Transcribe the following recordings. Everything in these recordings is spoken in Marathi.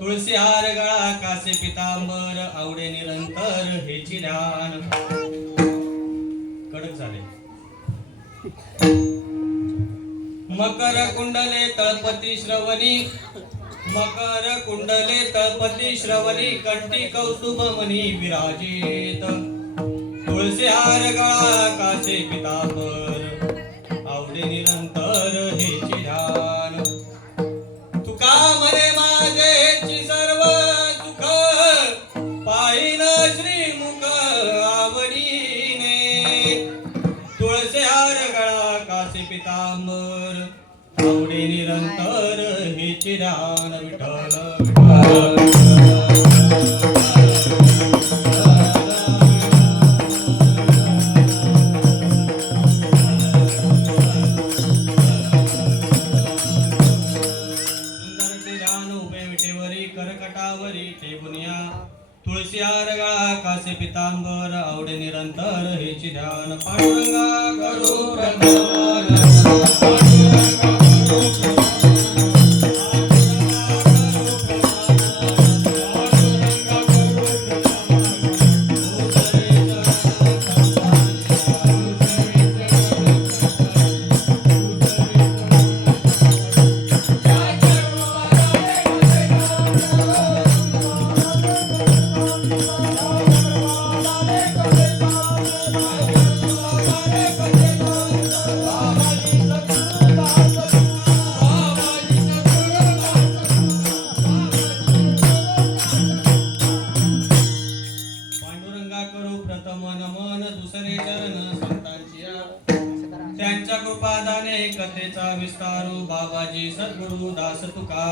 तुळसी हार गळा कासे पितांबर आवडे निरंतर हेची ध्यान. कडक झाले. मकर कुंडले तळपती श्रवणी मकर कुंडले तळपती श्रवणी कंठी कौस्तुभ मणी विराजित. तुळसी हार गळा कासे पितांबर आवडे निरंतर हेची ध्यान. तुका म्हणे माझेची सर्व सुख पाहिन श्रीमुख आवडीने. तुळसी हार गळा कासे पितांबर आवडे निरंतर हेची ध्यान. विठ्ठल तुळसी हार गळा कासे पितांबर आवडे निरंतर हेची ध्यान. पांडुरंगा करू प्रणाम. त्यांच्या कृपादाने कथेचा विस्तारू बाबाजी सद्गुरु दास तुका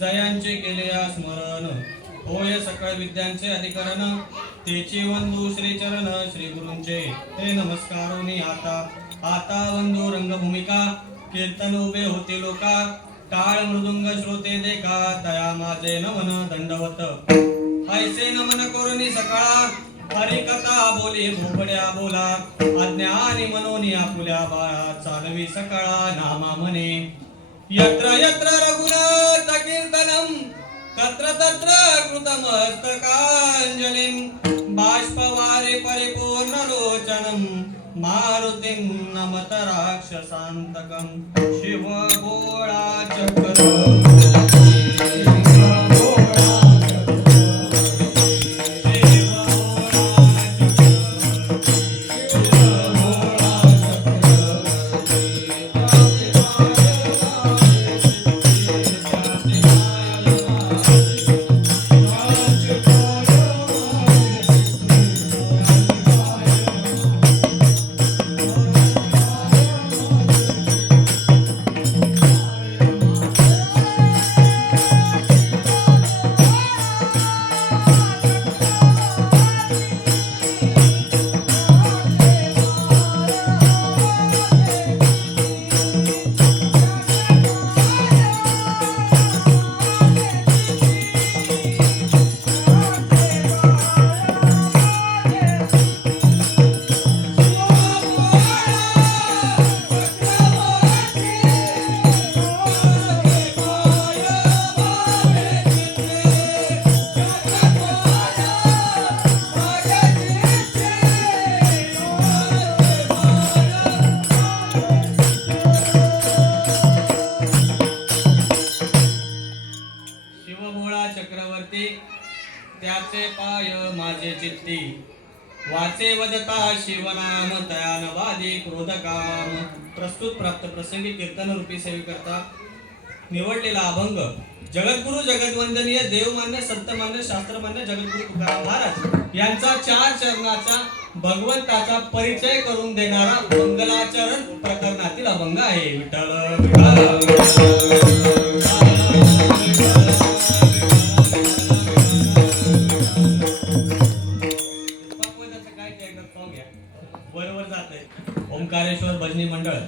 जयांचे केले स्मरण. होय सकळ विद्यांचे अधिकरण तेची वंदू श्रीचरण श्री गुरूंचे ते नमस्कारोनी आता. आता वंदू रंगभूमिका कीर्तन उभे होते लोका. टाळ मृदुंग श्रोते देखा दया माझे नमन दंडवत. ऐसे नमन करुणी सकाळा हरिकथा बोली भोपड्या बोला. अज्ञानी मनोनी आपुल्या बाळा चालवी सकाळा नामा म्हणे. यत्र यत्र रघुनाथ कीर्तनम तत्र तत्र कृतमस्तकांजलिं. बाष्पवारे परिपूर्ण लोचनम मारुतिं नमत राक्षसांतकं. शिव भोळा चक्र त्याचे पाय माझे चित्ती. वाचे वदता शिवनाम दयानवादी क्रोधकाम. प्रस्तुत प्राप्त प्रसंगी कीर्तन रूपी सेवे करता निवडलेला अभंग जगद्गुरु जगद्वंदनीय देवमान्य संतमान्य शास्त्रमान्य जगद्गुरु तुकाराम महाराज यांचा 4 चरणाचा भगवंताचा परिचय करून देणारा मंगलाचरण प्रकरणातील अभंग आहे. विठ्ठल विठ्ठल बरोबर जाते. ओंकारेश्वर भजनी मंडळ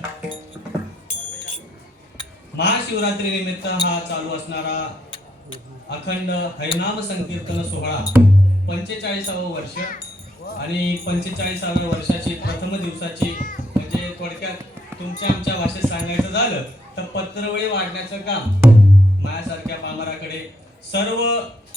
महाशिवरात्री निमित्त हा चालू असणारा अखंड हरिनाम संकीर्तन सोहळा 45वे वर्ष आणि 45व्या वर्षाची प्रथम दिवसाची म्हणजे थोडक्यात तुमच्या आमच्या भाषेत सांगायचं झालं तर पत्रवळी वाढण्याचं काम माझ्यासारख्या पामराकडे सर्व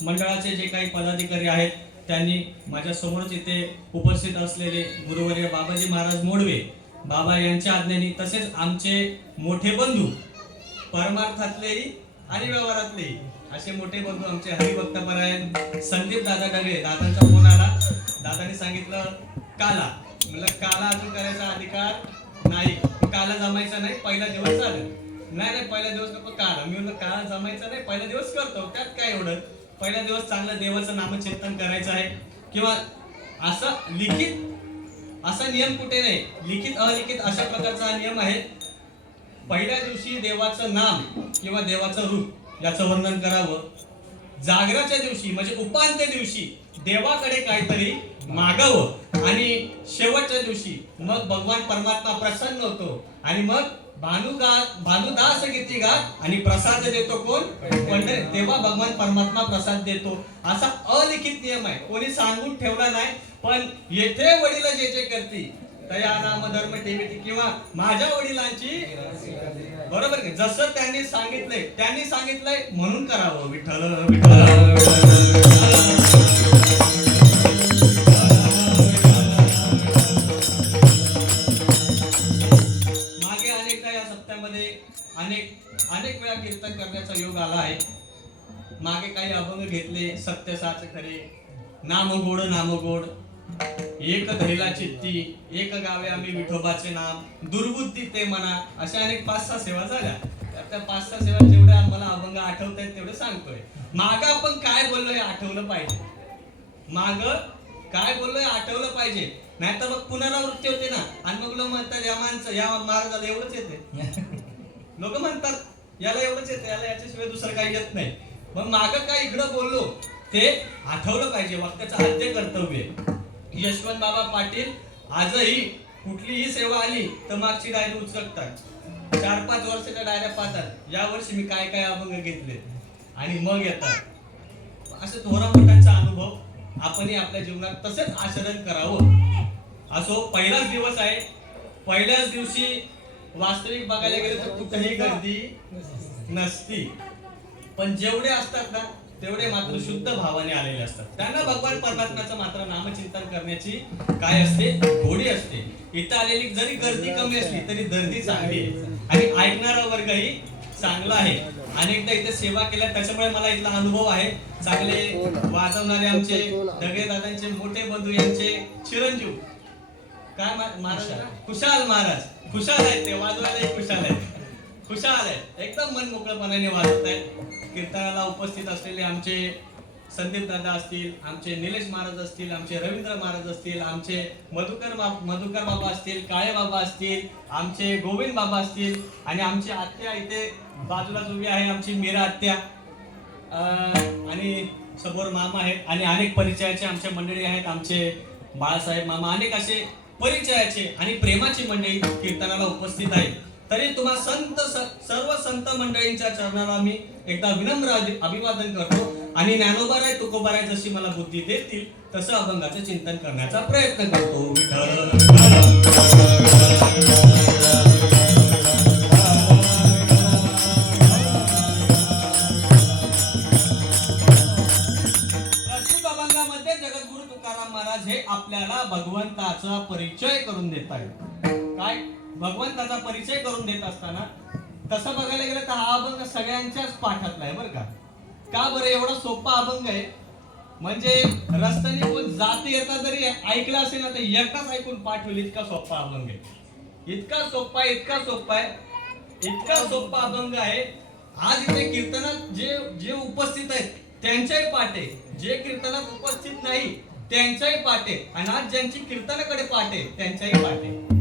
मंडळाचे जे काही पदाधिकारी आहेत त्यांनी माझ्या समोरच इथे उपस्थित असलेले गुरुवर्य बाबाजी महाराज मोडवे बाबा यांच्या आज्ञेने, तसेच आमचे मोठे बंधू परमार्थातलेही आणि व्यवहारातलेही असे मोठे बंधू आमचे हरिभक्तपरायण संदीप दादा डगे, दादांचा फोन आला, दादाने सांगितलं काला, मला काला अजून करायचा अधिकार नाही, काला जमायचा नाही, पहिला दिवस झाला, नाही पहिला दिवस नको काला, मी म्हणलं काला जमायचा नाही, पहिला दिवस करतो, त्यात काय एवढं, पहिला दिवस चांगलं देवाचं नामचिंतन करायचं आहे. किंवा असं लिखित असा नियम कुठे नाही, लिखित अलिखित अशा प्रकारचा हा नियम आहे. पहिल्या दिवशी देवाचं नाम किंवा देवाचं रूप याचं वर्णन करावं, जागराच्या दिवशी म्हणजे उपांत्य दिवशी देवाकडे काहीतरी मागावं, आणि शेवटच्या दिवशी मग भगवान परमात्मा प्रसन्न होतो आणि मग भानुदास गीती गात आणि प्रसाद देतो कोण? पंडित. तेव्हा भगवान परमात्मा प्रसाद देतो. असा अलिखित नियम आहे, कोणी सांगून ठेवला नाही. पण येथे वडील जे जे करती तया नाम धर्म ठेवीती, किंवा माझ्या वडिलांची बरोबर की जसं त्यांनी सांगितलंय म्हणून करावं. विठ्ठल मागे अनेकदा या सप्त्यामध्ये अनेक वेळा कीर्तन करण्याचा योग आला आहे. मागे काही अभंग घेतले, सत्य साच खरे, नाम गोड एक धरिला चित्ती, एक गावे आम्ही विठोबाचे नाम, दुर्बुद्धी ते म्हणा, अशा अनेक 5-6 सेवा झाल्या. त्या 5-6 सेवा जेवढ्या मला अभंग आठवत आहेत तेवढे सांगतोय. माग आपण काय बोललो हे आठवलं पाहिजे, नाहीतर मग पुनरावृत्ती होते ना. आणि मग लोक म्हणतात या महाराजाला एवढंच येते, लोक म्हणतात याला एवढंच येते, याला याच्याशिवाय दुसरं काही येत नाही. मग माग काय इकडं बोललो ते आठवलं पाहिजे, वक्त्याचं आद्य कर्तव्य. यशवंत बाबा पाटील आजही कुठलीही सेवा आली तर मागची डायरी उचलतात, 4-5 वर्षाच्या डायऱ्या पाहतात, या वर्षी मी काय अभंग घेतले आणि मग येतात. असे थोरा मोठ्यांचा अनुभव आपणही आपल्या जीवनात तसेच आचरण करावं. असो, पहिलाच दिवस आहे, पहिल्याच दिवशी वास्तविक बघायला गेले तर कुठेही गर्दी नसती, पण जेवढे असतात ना तेवढे मात्र शुद्ध भावाने आलेले असतात. त्यांना भगवान परमात्म्याचं मात्र नामचिंतन करण्याची काय असते, गोडी असते. इथं आलेली जरी गर्दी कमी असली तरी दर्दी चांगली आहे आणि ऐकणारा वर्गही चांगला आहे. अनेकदा इथे सेवा केल्या त्याच्यामुळे मला इथला अनुभव आहे. चांगले वाजवणारे आमचे दगे दादांचे मोठे बंधू, यांचे चिरंजीव काय महाराज, खुशाल महाराज, खुशाल आहेत ते, वाजवायला खुशाल आहेत, एकदम मन मोकळेपणाने वाजवत आहेत. कीर्तनाला उपस्थित असलेले आमचे संदीप दादा असतील, आमचे निलेश महाराज असतील, आमचे रवींद्र महाराज असतील, आमचे मधुकर बाबा असतील, काळे बाबा असतील, आमचे गोविंद बाबा असतील, आणि आमची आत्या इथे बाजूलाच उभी आहे, आमची मीरा आत्या, आणि समोर मामा आहेत, आणि अनेक परिचयाचे आमच्या मंडळी आहेत, आमचे बाळासाहेब मामा, अनेक असे परिचयाचे आणि प्रेमाची मंडळी कीर्तनाला उपस्थित आहेत. तरी तुम्हा सर्व संत मंडळींच्या चरणाला मी एकदा विनम्र अभिवादन करतो आणि ज्ञानोबाराय तुकोबाराय जशी मला बुद्धी देतील तसं अभंगाचं चिंतन करण्याचा प्रयत्न करतो. प्रस्तुत अभंगामध्ये जगद्गुरु तुकाराम महाराज हे आपल्याला भगवंताचा परिचय करून देत आहेत. काय भगवंताचा परिचय करून देत असताना तसं बघायला गेलं तर हा अभंग सगळ्यांच्याच पाठातला आहे बरं का. का बरं एवढा सोपा अभंग आहे, म्हणजे रस्त्याने कोण जाती येता जरी ऐकला असेल ना तर एकटाच ऐकून पाठ होईल, इतका सोपा अभंग आहे. इतका सोपा अभंग आहे. आज इथे कीर्तनात जे उपस्थित आहेत त्यांच्याही पाठ आहे, जे कीर्तनात उपस्थित नाही त्यांच्याही पाठ आहे, आणि आज ज्यांची कीर्तनाकडे पाठ आहे त्यांच्याही पाठ आहे.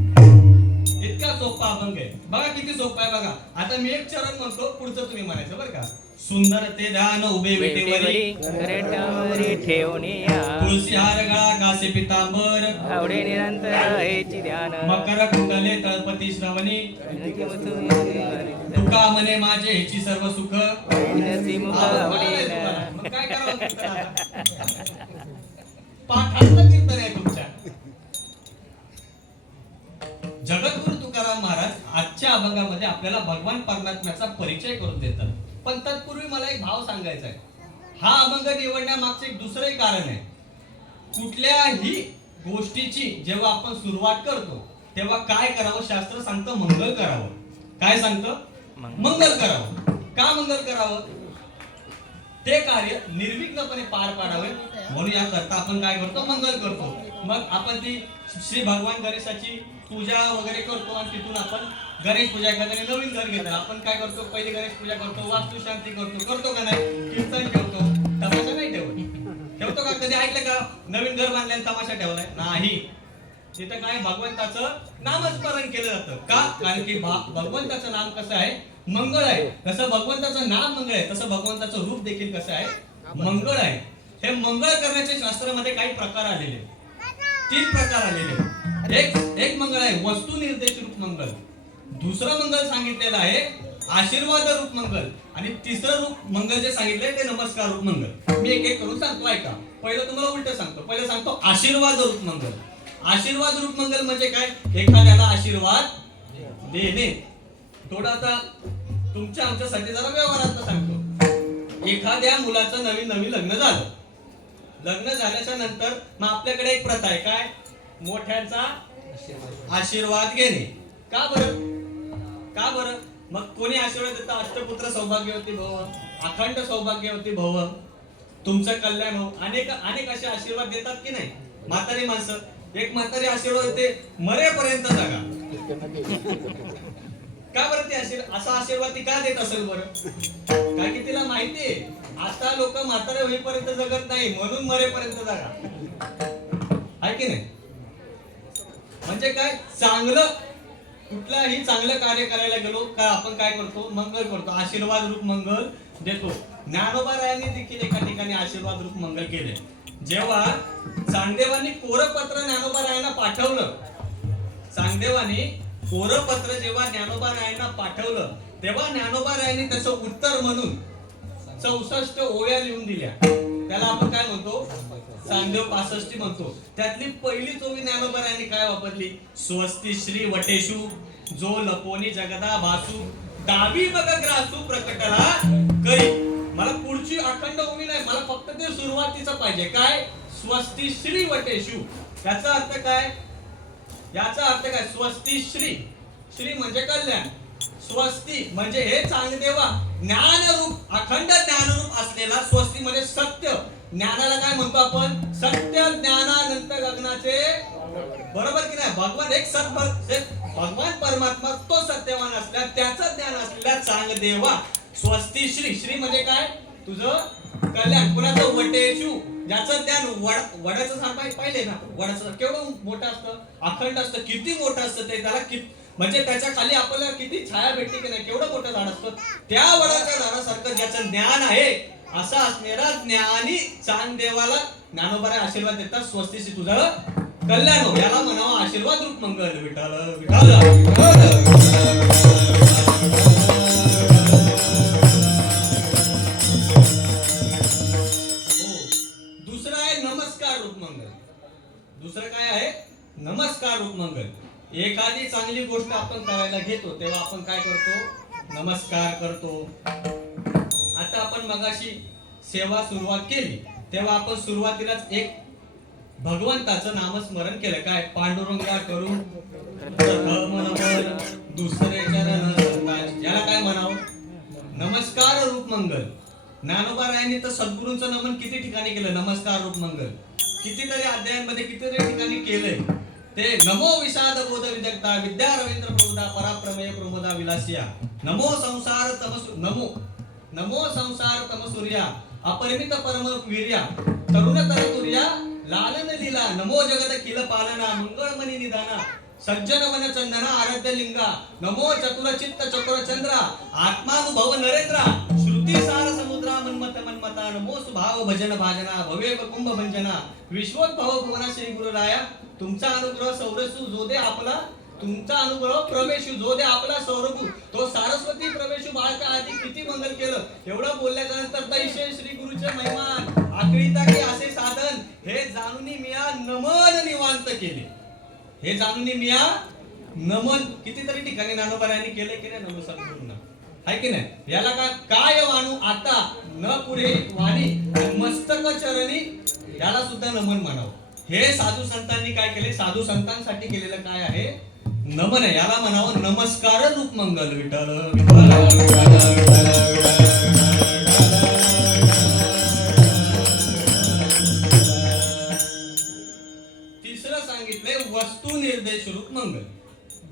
इतका सोपा अभंग आहे बघा, किती सोपा आहे बघा. आता मी एक चरण म्हणतो, पुढचं तुम्ही म्हणायचं बरं का. सुंदर ते ध्यान उभे विटेवरी ठेवून तुळशी हार गळा कासे पितांबर आवडे निरंतर हेची ध्यान मकर कुंडले तळपती श्रवणी तुका म्हणे माझे हेची सर्व सुख. मग काय करावं पाठातलं कीर्तन आहे तुमच्या. जगद्गुरु तुकाराम महाराज आजच्या अभंगामध्ये आपल्याला भगवान परमात्म्याचा परिचय करून देतात. पण तत्पूर्वी मला एक भाव सांगायचा आहे. हा अभंग निवडण्यामागचं एक दुसरंही कारण आहे. कुठल्याही गोष्टीची जेव्हा आपण सुरुवात करतो तेव्हा काय करावं? शास्त्र सांगतं मंगल करावं. काय सांगतं? मंगल करावं. का मंगल करावं? ते कार्य निर्विघ्नपणे पार पाडावे म्हणून याकरता आपण काय करतो? मंगल करतो. मग आपण ती श्री भगवान गणेशाची पूजा वगैरे करतो आणि तिथून आपण गणेश पूजा एखाद्याने नवीन घर घेतलं, आपण काय करतो? पहिली गणेश पूजा करतो, वास्तुशांती करतो का नाही? कीर्तन ठेवतो, तमाशा नाही ठेवतो का? कधी ऐकलं का नवीन घर बांधल्याने तमाशा ठेवलाय? नाही. तिथं काय भगवंताचं नामस्मरण केलं जातं. का? कारण की भगवंताचं नाम कसं आहे? मंगळ आहे. कसं भगवंताचं नाम मंगळ आहे तसं भगवंताचं रूप देखील कसं आहे? मंगळ आहे. हे मंगळ करण्याचे शास्त्रामध्ये काही प्रकार आलेले, 3 प्रकार आलेले. एक मंगळ आहे वस्तू निर्देश रूप मंगल, दुसरं मंगल सांगितलेलं आहे आशीर्वाद रूप मंगल, आणि तिसरं रूप मंगल जे सांगितलंय ते नमस्कार रूप मंगल. मी एक एक करून सांगतो, ऐका. पहिलं तुम्हाला उलट सांगतो. पहिलं सांगतो आशीर्वाद रूप मंगल. आशीर्वाद रूप मंगल म्हणजे काय? एखाद्याला आशीर्वाद देणे. थोडं आता तुमच्या आमच्यासाठी जरा व्यवहारात सांगतो. एखाद्या मुलाचं नवीन लग्न झालं. लग्न झाल्याच्या नंतर मग आपल्याकडे एक प्रथा आहे, काय? मोठ्यांचा आशीर्वाद घेणे. का बरं? मग कोणी आशीर्वाद देतं? अष्टपुत्र सौभाग्यवती भव, अखंड सौभाग्यवती भव, तुमचं कल्याण हो. अनेक असे आशीर्वाद देतात की नाही म्हातारी माणसं? एक म्हातारी आशीर्वाद देते मरेपर्यंत जगा. का बरं? ते असा आशीर्वाद ती का देत असेल बरं? कारण की तिला माहितीये आता लोक म्हातारे होईपर्यंत जगत नाही, म्हणून मरेपर्यंत जगा. आहे की नाही? म्हणजे काय? कुठलाही चांगलं कार्य करायला गेलो का आपण काय करतो? मंगल करतो, आशीर्वाद रूप मंगल देतो. ज्ञानोबा रायांनी देखील एका ठिकाणी आशीर्वाद रूप मंगल केले. जेव्हा चांगदेवांनी कोरपत्र ज्ञानोबा रायांना पाठवलं, जेव्हा ज्ञानोबा रायांना पाठवलं तेव्हा ज्ञानोबा रायांनी त्याचं उत्तर म्हणून 64 ओव्या लिहून दिल्या. त्याला आपण काय म्हणतो? चांगदेव 65 म्हणतो. त्यातली पहिली ओवी ज्ञानोबा रायांनी काय वापरली? स्वस्ति श्री वटेशु जो लपोनी जगदा भासू दावी मग ग्रासू प्रकटला करी. मला पुढची अखंड ओवी नाही, मला फक्त ते सुरुवातीचं पाहिजे. काय? स्वस्ति श्री वटेशु. याचा अर्थ काय? स्वस्ति श्री म्हणजे कल्याण, स्वस्ति म्हणजे हे चांगदेवा ज्ञानरूप अखंड ज्ञानरूप असलेला. स्वस्ति म्हणजे सत्य. ज्ञानाला काय म्हणतो आपण? सत्य ज्ञानानंत गगनाचे. बरोबर की नाही? भगवान एक भगवान परमात्मा तो सत्यवान असल्या त्याचं ज्ञान असलेला चांगदेवा. स्वस्ति श्री म्हणजे काय? तुझं कल्याण. कुणाचं? वटेशु, ज्याचं ज्ञान वडाचं झाड पाहिले ना? वडाचं केवढं मोठं असतं? अखंड असतं. किती मोठं असतं ते? त्याला म्हणजे त्याच्या खाली आपल्याला किती छाया भेटते की नाही? केवढं मोठं झाड असतं. त्या वडाच्या झाडासारखं ज्याचं ज्ञान आहे असा असणारा ज्ञानी चांगदेवाला ज्ञानोबा आशीर्वाद देतात. स्वस्तिश्री तुझं कल्याण हो. याला म्हणावं आशीर्वाद रूप मंगल. विठ्ठल दुसरं आहे नमस्कार रूप मंगल. दुसरं काय आहे? नमस्कार रूप मंगल. एखादी चांगली गोष्ट आपण करायला घेतो तेव्हा आपण काय करतो? नमस्कार करतो. आता आपण मगाशी सेवा सुरुवात केली तेव्हा आपण सुरुवातीलाच एक भगवंताचं नामस्मरण केलं. काय? पांडुरंगा करून दुसरे चरण संतांची. याला काय म्हणावं? नमस्कार रूप मंगल. ज्ञानोबा रायांनी तर सद्गुरूंचं नमन किती ठिकाणी केलं? नमस्कार रूप मंगल कितीतरी अध्यायांमध्ये कितीतरी ठिकाणी केलंय. ते नमो विषाद बोध विदग्धा विद्या रवींद्र प्रबोधा पराप्रमेय प्रमोदा विलासिया नमो संसार तमसूर्या अपरिमित परम वीर्या तरुण तरतुर्या लालन लीला नमो जगत किल पालना मंगळमणी निदाना सज्जन वन चंदना आराध्य लिंगा नमो चतुर चित्त चक्र चंद्रा आत्मानुभव नरेंद्रा श्रुती सार समुद्रा मनमता नमो सुभाव भजन भाजना भव्य कुंभ भंजना विश्वोद्भव भुवना श्री गुरुराया तुमचा अनुग्रह सौरसू जो दे आपला तुमचा अनुग्रह प्रवेशू जो दे आपला सौरभू तो सारस्वती प्रवेशू बाळका आधी किती मंगल केलं. एवढं बोलल्याच्या नंतर दैशे श्री गुरुचे महिमान आकळीता की असे साधन हे जाणूनी मिया नमन निवांत केले. हे जाणूनी मिया नमन कितीतरी ठिकाणी ज्ञानोबा यांनी केले की नाही? नमस्कार आहे की नाही? याला काय वाणू आता न पुरे वाणी मस्तक चरणी, याला सुद्धा नमन म्हणावं. हे साधू संतांनी काय केले? साधू संतांसाठी केलेलं काय आहे? नमन आहे. याला म्हणावं नमस्कार रूप मंगल विठ्ठल तिसरं सांगितलंय वस्तू निर्देश रूप मंगल.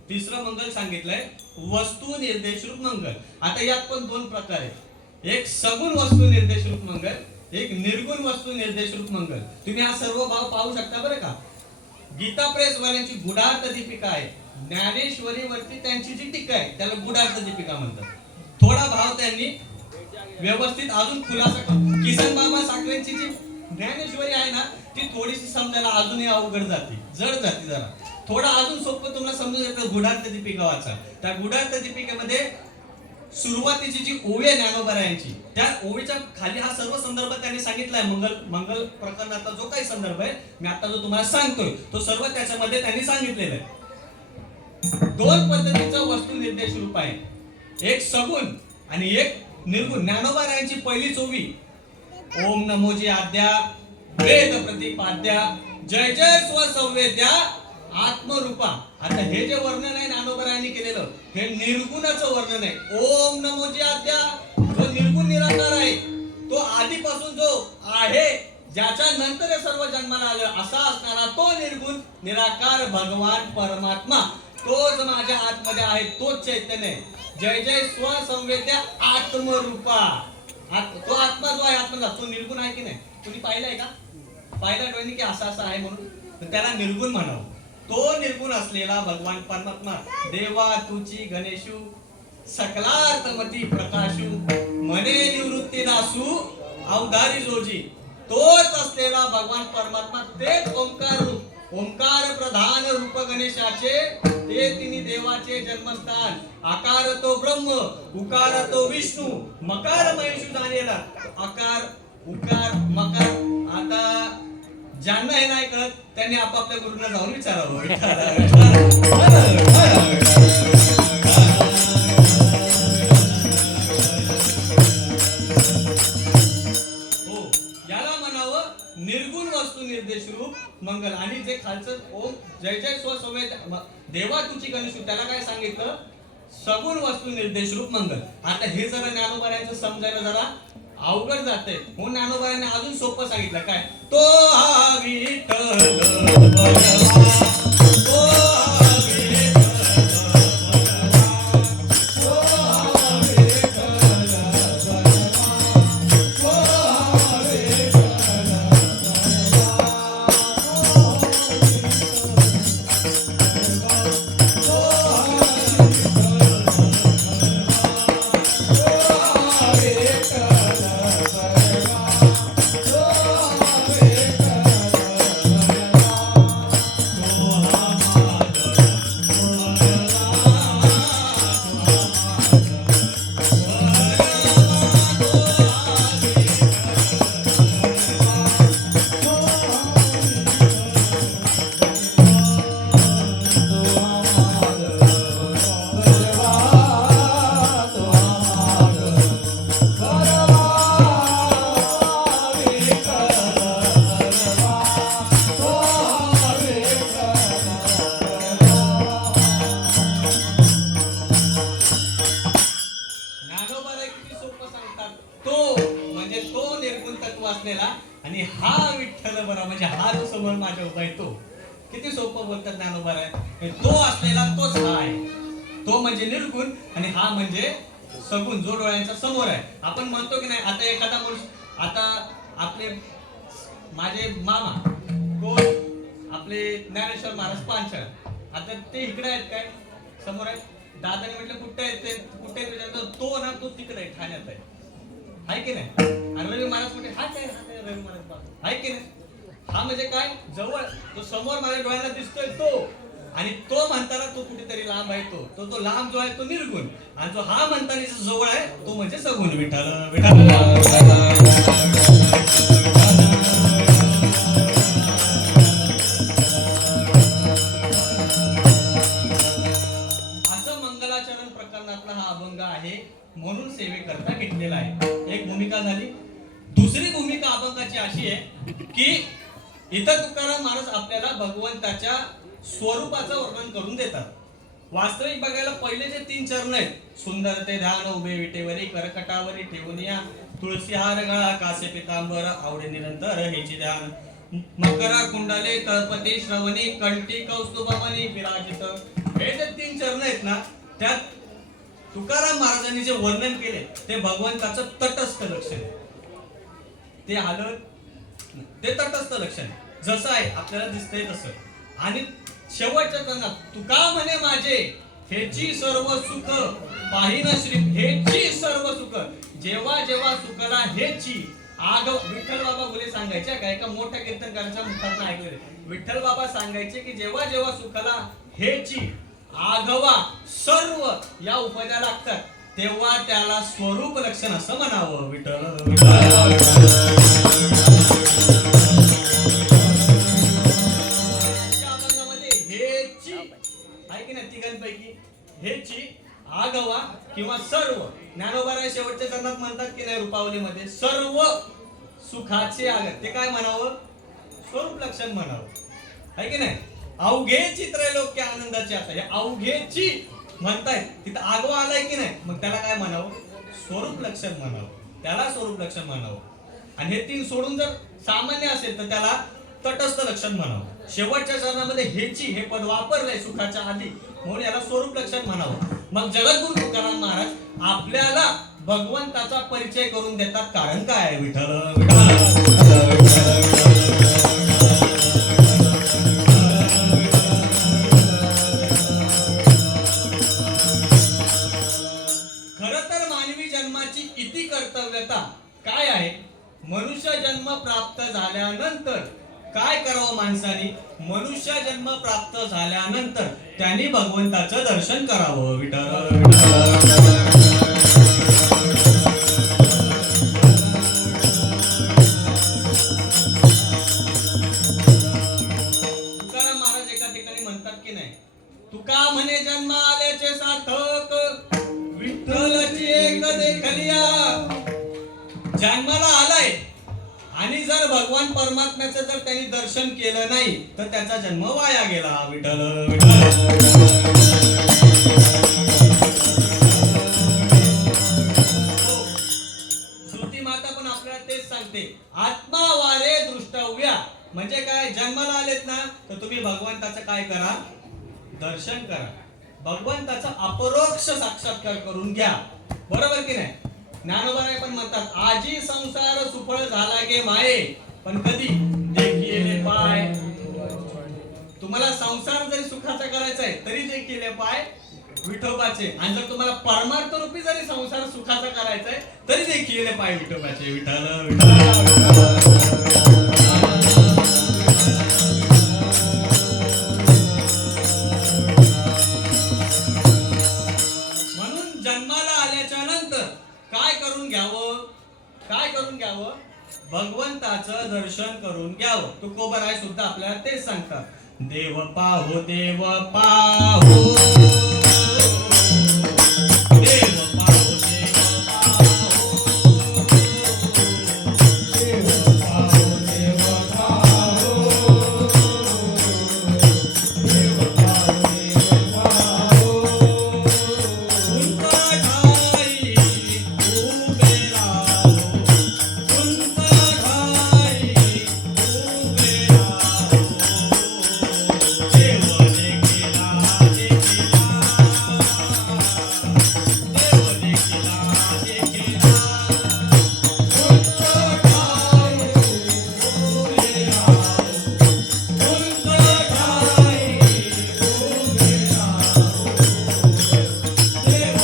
तिसरं मंगल सांगितलंय वस्तू निर्देश रूप मंगल. आता यात पण दोन प्रकार आहेत. एक सगुण वस्तू निर्देश रूप मंगल, एक निर्गुण वस्तू निर्देश रूप मंगल. तुम्ही हा सर्व भाव पाहू शकता बरं का. गीता प्रेस वाल्यांची गुढार्थ दीपिका आहे. ज्ञानेश्वरी वरती त्यांची जी टीका आहे त्याला गुढार्थ दीपिका म्हणतात. थोडा भाव त्यांनी व्यवस्थित अजून खुलासा. किसन बाबा साखरेंची जी ज्ञानेश्वरी आहे ना ती थोडीशी समजायला अजूनही अवघड जाते, जड जाते जरा. थोडा अजून सोपं तुम्हाला समजून येतं गुढार्थ दीपिका वाचा. त्या गुढार्थ दीपिकेमध्ये सुरुवातीची जी ओवी आहे ज्ञानोबरायांची, त्या ओवीच्या खाली हा सर्व संदर्भ त्यांनी सांगितलाय. मंगल प्रकरणाचा जो काही संदर्भ आहे मी आता जो तुम्हाला सांगतोय तो सर्व त्याच्यामध्ये त्यांनी सांगितलेलं आहे. दोन पद्धतीचा वस्तू निर्देश रूप आहे, एक सगुण आणि एक निर्गुण. ज्ञानोबरायांची पहिलीच ओवी ओम नमोजी आद्या वेद प्रतिपाद्या जय जय स्वसंवेद्या आत्मरूपा. आता हे जे वर्णन आहे ज्ञानोबरायांनी केलेलं हे निर्गुणाचं वर्णन आहे. ओम नमोजी आद्या जो निर्गुण निराकार आहे, तो आधीपासून जो आहे, ज्याच्या नंतर हे सर्व जन्माला आलं असा असणारा तो निर्गुण निराकार भगवान परमात्मा, तोच माझ्या आतमध्ये आहे, तोच चैतन्य आहे. जय जय स्वसंवेद्या आत्मरूपा. तो आत्मा जो आहे आत्मा तो निर्गुण आहे की नाही? तुम्ही पाहिलाय का? पाहिला डोळ्यांनी की असा असा आहे म्हणून, तर त्याला निर्गुण म्हणावं. तो निर्गुण असलेला भगवान परमात्मा देवा तुची गणेशू सकलार्थमती प्रकाशू मने निवृत्ती दासू अवधारी जोजी. तोच असलेला भगवान परमात्मा तेच ओंकार रूप, ओंकार प्रधान रूप गणेशाचे, ते तिन्ही देवाचे जन्मस्थान. आकार तो ब्रह्म, उकार तो विष्णू, मकार महेशू जाणेला. आकार उकार मकार. आता ज्यांना हे नाही कळत त्यांनी आपापल्या गुरुंना जाऊन विचारावं. हो, याला म्हणावं निर्गुण वस्तू निर्देश रूप मंगल. आणि जे खालचं ओम जय जय स्वसंवेद देवा तुची गणेशू, त्याला काय सांगितलं? सगुण वस्तू निर्देश रूप मंगल. आता हे जरा ज्ञानोबरायांचं समजायला जरा अवघड जाते म्हणून ज्ञानोबरायांनी अजून सोपं सांगितलं. काय? तो हा विठ्ठल आणि हा विठ्ठल बरा म्हणजे हा जो समोर माझ्या उभा आहे तो. किती सोपं बोलतात ज्ञानोबा आहे. तो असलेला तोच हा आहे. तो म्हणजे निर्गुण आणि हा म्हणजे सगुण, जो डोळ्यांच्या समोर आहे. आपण म्हणतो की नाही, आता एखादा माणूस, आता आपले माझे मामा कोण आपले ज्ञानेश्वर महाराज पांचाळ, आता ते इकडे आहेत काय समोर आहेत. दादाने म्हटलं कुठे आहेत ते, कुठे तो ना तो तिकडे आहे, ठाण्यात आहे की नाही. आणि रवी महाराज कुठे? हा काय रवी महाराज आहे की नाही. हा म्हणजे काय? जवळ, तो समोर माझ्या डोळ्याला दिसतोय तो. आणि तो म्हणताना तो कुठेतरी लांब आहे, तो लांब जो आहे तो निर्गुण, आणि जो हा म्हणताना जवळ आहे तो म्हणजे सगुण. विठ्ठल असं मंगलाचरण प्रकरणातला हा अभंग आहे. म्हणून महत्वाची अशी आहे की इथं तुकाराम महाराज आपल्याला भगवंताच्या स्वरूपाचं वर्णन करून देतात. वास्तविक बघायला पहिले जे 3 चरण आहेत, सुंदर ते ध्यान उभे विटेवरी करकटावरी ठेवून या, तुळसी हार गळा कासे पितांबर आवडे निरंतर हेची ध्यान, मकरा कुंडले तळपती श्रवणी कंठी कौस्तुभमणी विराजित. हे जे 3 चरण आहेत ना, त्यात तुकाराम महाराजांनी जे वर्णन केले ते भगवंताचं तटस्थ लक्षण आहे. ते आलं ते तटस्थ लक्षण जसं आहे आपल्याला दिसतंय तसं. आणि शेवटच्या चरणात तुका म्हणे माझे हेची सर्व सुख पाहिन श्री, हेची सर्व सुख. जेव्हा जेव्हा सुखला हेची आग, विठ्ठल बाबा बोले सांगायचे का, एका मोठ्या कीर्तनकाराच्या मुखात ऐकले विठ्ठल बाबा सांगायचे की जेव्हा जेव्हा सुखला हेची आघवा सर्व या उपद्या लागतात तेव्हा त्याला स्वरूप लक्षण असं म्हणावं. विठ्ठल हेची आहे की नाही, तिघांपैकी हेची आघवा किंवा सर्व. ज्ञानोबाराय शेवटच्या चरणात म्हणतात की नाही रूपावलीमध्ये, सर्व सुखाचे आगत. ते काय म्हणावं, स्वरूप लक्षण म्हणावं, आहे की नाही. अवघेची त्रैलोक्य आनंदाची. आता हे अवघेची म्हणताय तिथं आगवा आलाय की नाही, मग त्याला काय म्हणावं, स्वरूप लक्षण म्हणावं, त्याला स्वरूप लक्षण म्हणावं. आणि हे 3 सोडून जर सामान्य असेल तर त्याला तटस्थ लक्षण म्हणावं. शेवटच्या चरणामध्ये हेची हे पद वापरलंय सुखाच्या आधी, म्हणून याला स्वरूप लक्षण म्हणावं. मग जगद्गुरु तुकाराम महाराज आपल्याला भगवंताचा परिचय करून देतात. कारण काय आहे, विठ्ठल काय आहे. मनुष्य जन्म प्राप्त झाल्यानंतर काय करावं माणसाने, मनुष्य जन्म प्राप्त झाल्यानंतर त्यांनी भगवंताचं दर्शन करावं. विठ्ठल तुकाराम महाराज एका ठिकाणी म्हणतात की नाही, तुका म्हणे जन्म आल्याचे सार्थक विठ्ठलची एक देखलिया. जन्माला आलाय आणि जर भगवान परमात्म्याचं जर त्यांनी दर्शन केलं नाही तर त्याचा जन्म वाया गेला. विठ्ठल श्रुती माता पण आपल्याला तेच सांगते, आत्मा वारे दृष्टव्या. म्हणजे काय, जन्माला आलेत ना तर तुम्ही भगवंताचं काय करा, दर्शन करा. भगवंताचा अपरोक्ष साक्षात्कार करून घ्या. बरोबर की नाही. ज्ञानोबाराय पण म्हणतात, आजी संसार सुफळ झाला गे माये, पण कधी देखिले पाय. तुम्हाला संसार जरी सुखाचा करायचा आहे तरी देखिले पाय विठोबाचे. आणि जर तुम्हाला परमार्थ रूपी जरी संसार सुखाचा करायचा आहे तरी देखिले पाय विठोबाचे. विठ्ठल म्हणून जन्माला आल्याच्या नंतर काय करून घ्यावं, काय करून घ्यावं, भगवंताचं दर्शन करून घ्यावं. तुकोबराय सुद्धा आपल्याला तेच सांगतात, देव पाहो देव पाहो देव पाहो देव पाहो देव पाहो देव पाहो देव पाहो उंचा ठाई उभे राहो उंचा ठाई उभे राहो देव देखिला देखिला देव देखिला देखिला उंचा ठाई उभे राहो उंचा ठाई उभे राहो देव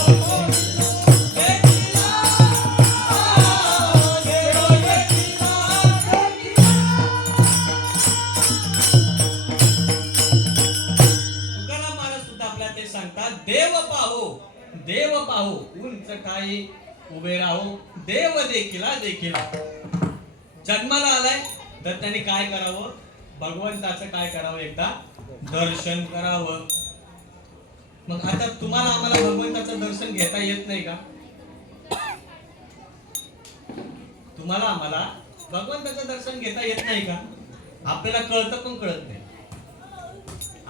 तुकाराम महाराज सुद्धा आपल्याला ते सांगतात, देव पाहो देव पाहो उंच ठाई उभे राहो देव देखिला देखिला. जन्माला आलाय तर त्यांनी काय करावं, भगवंताचं काय करावं, एकदा दर्शन करावं. मग आता तुम्हाला आम्हाला भगवंताचं दर्शन घेता येत नाही का, तुम्हाला आम्हाला भगवंताचं दर्शन घेता येत नाही का? आपल्याला कळतं पण कळत नाही.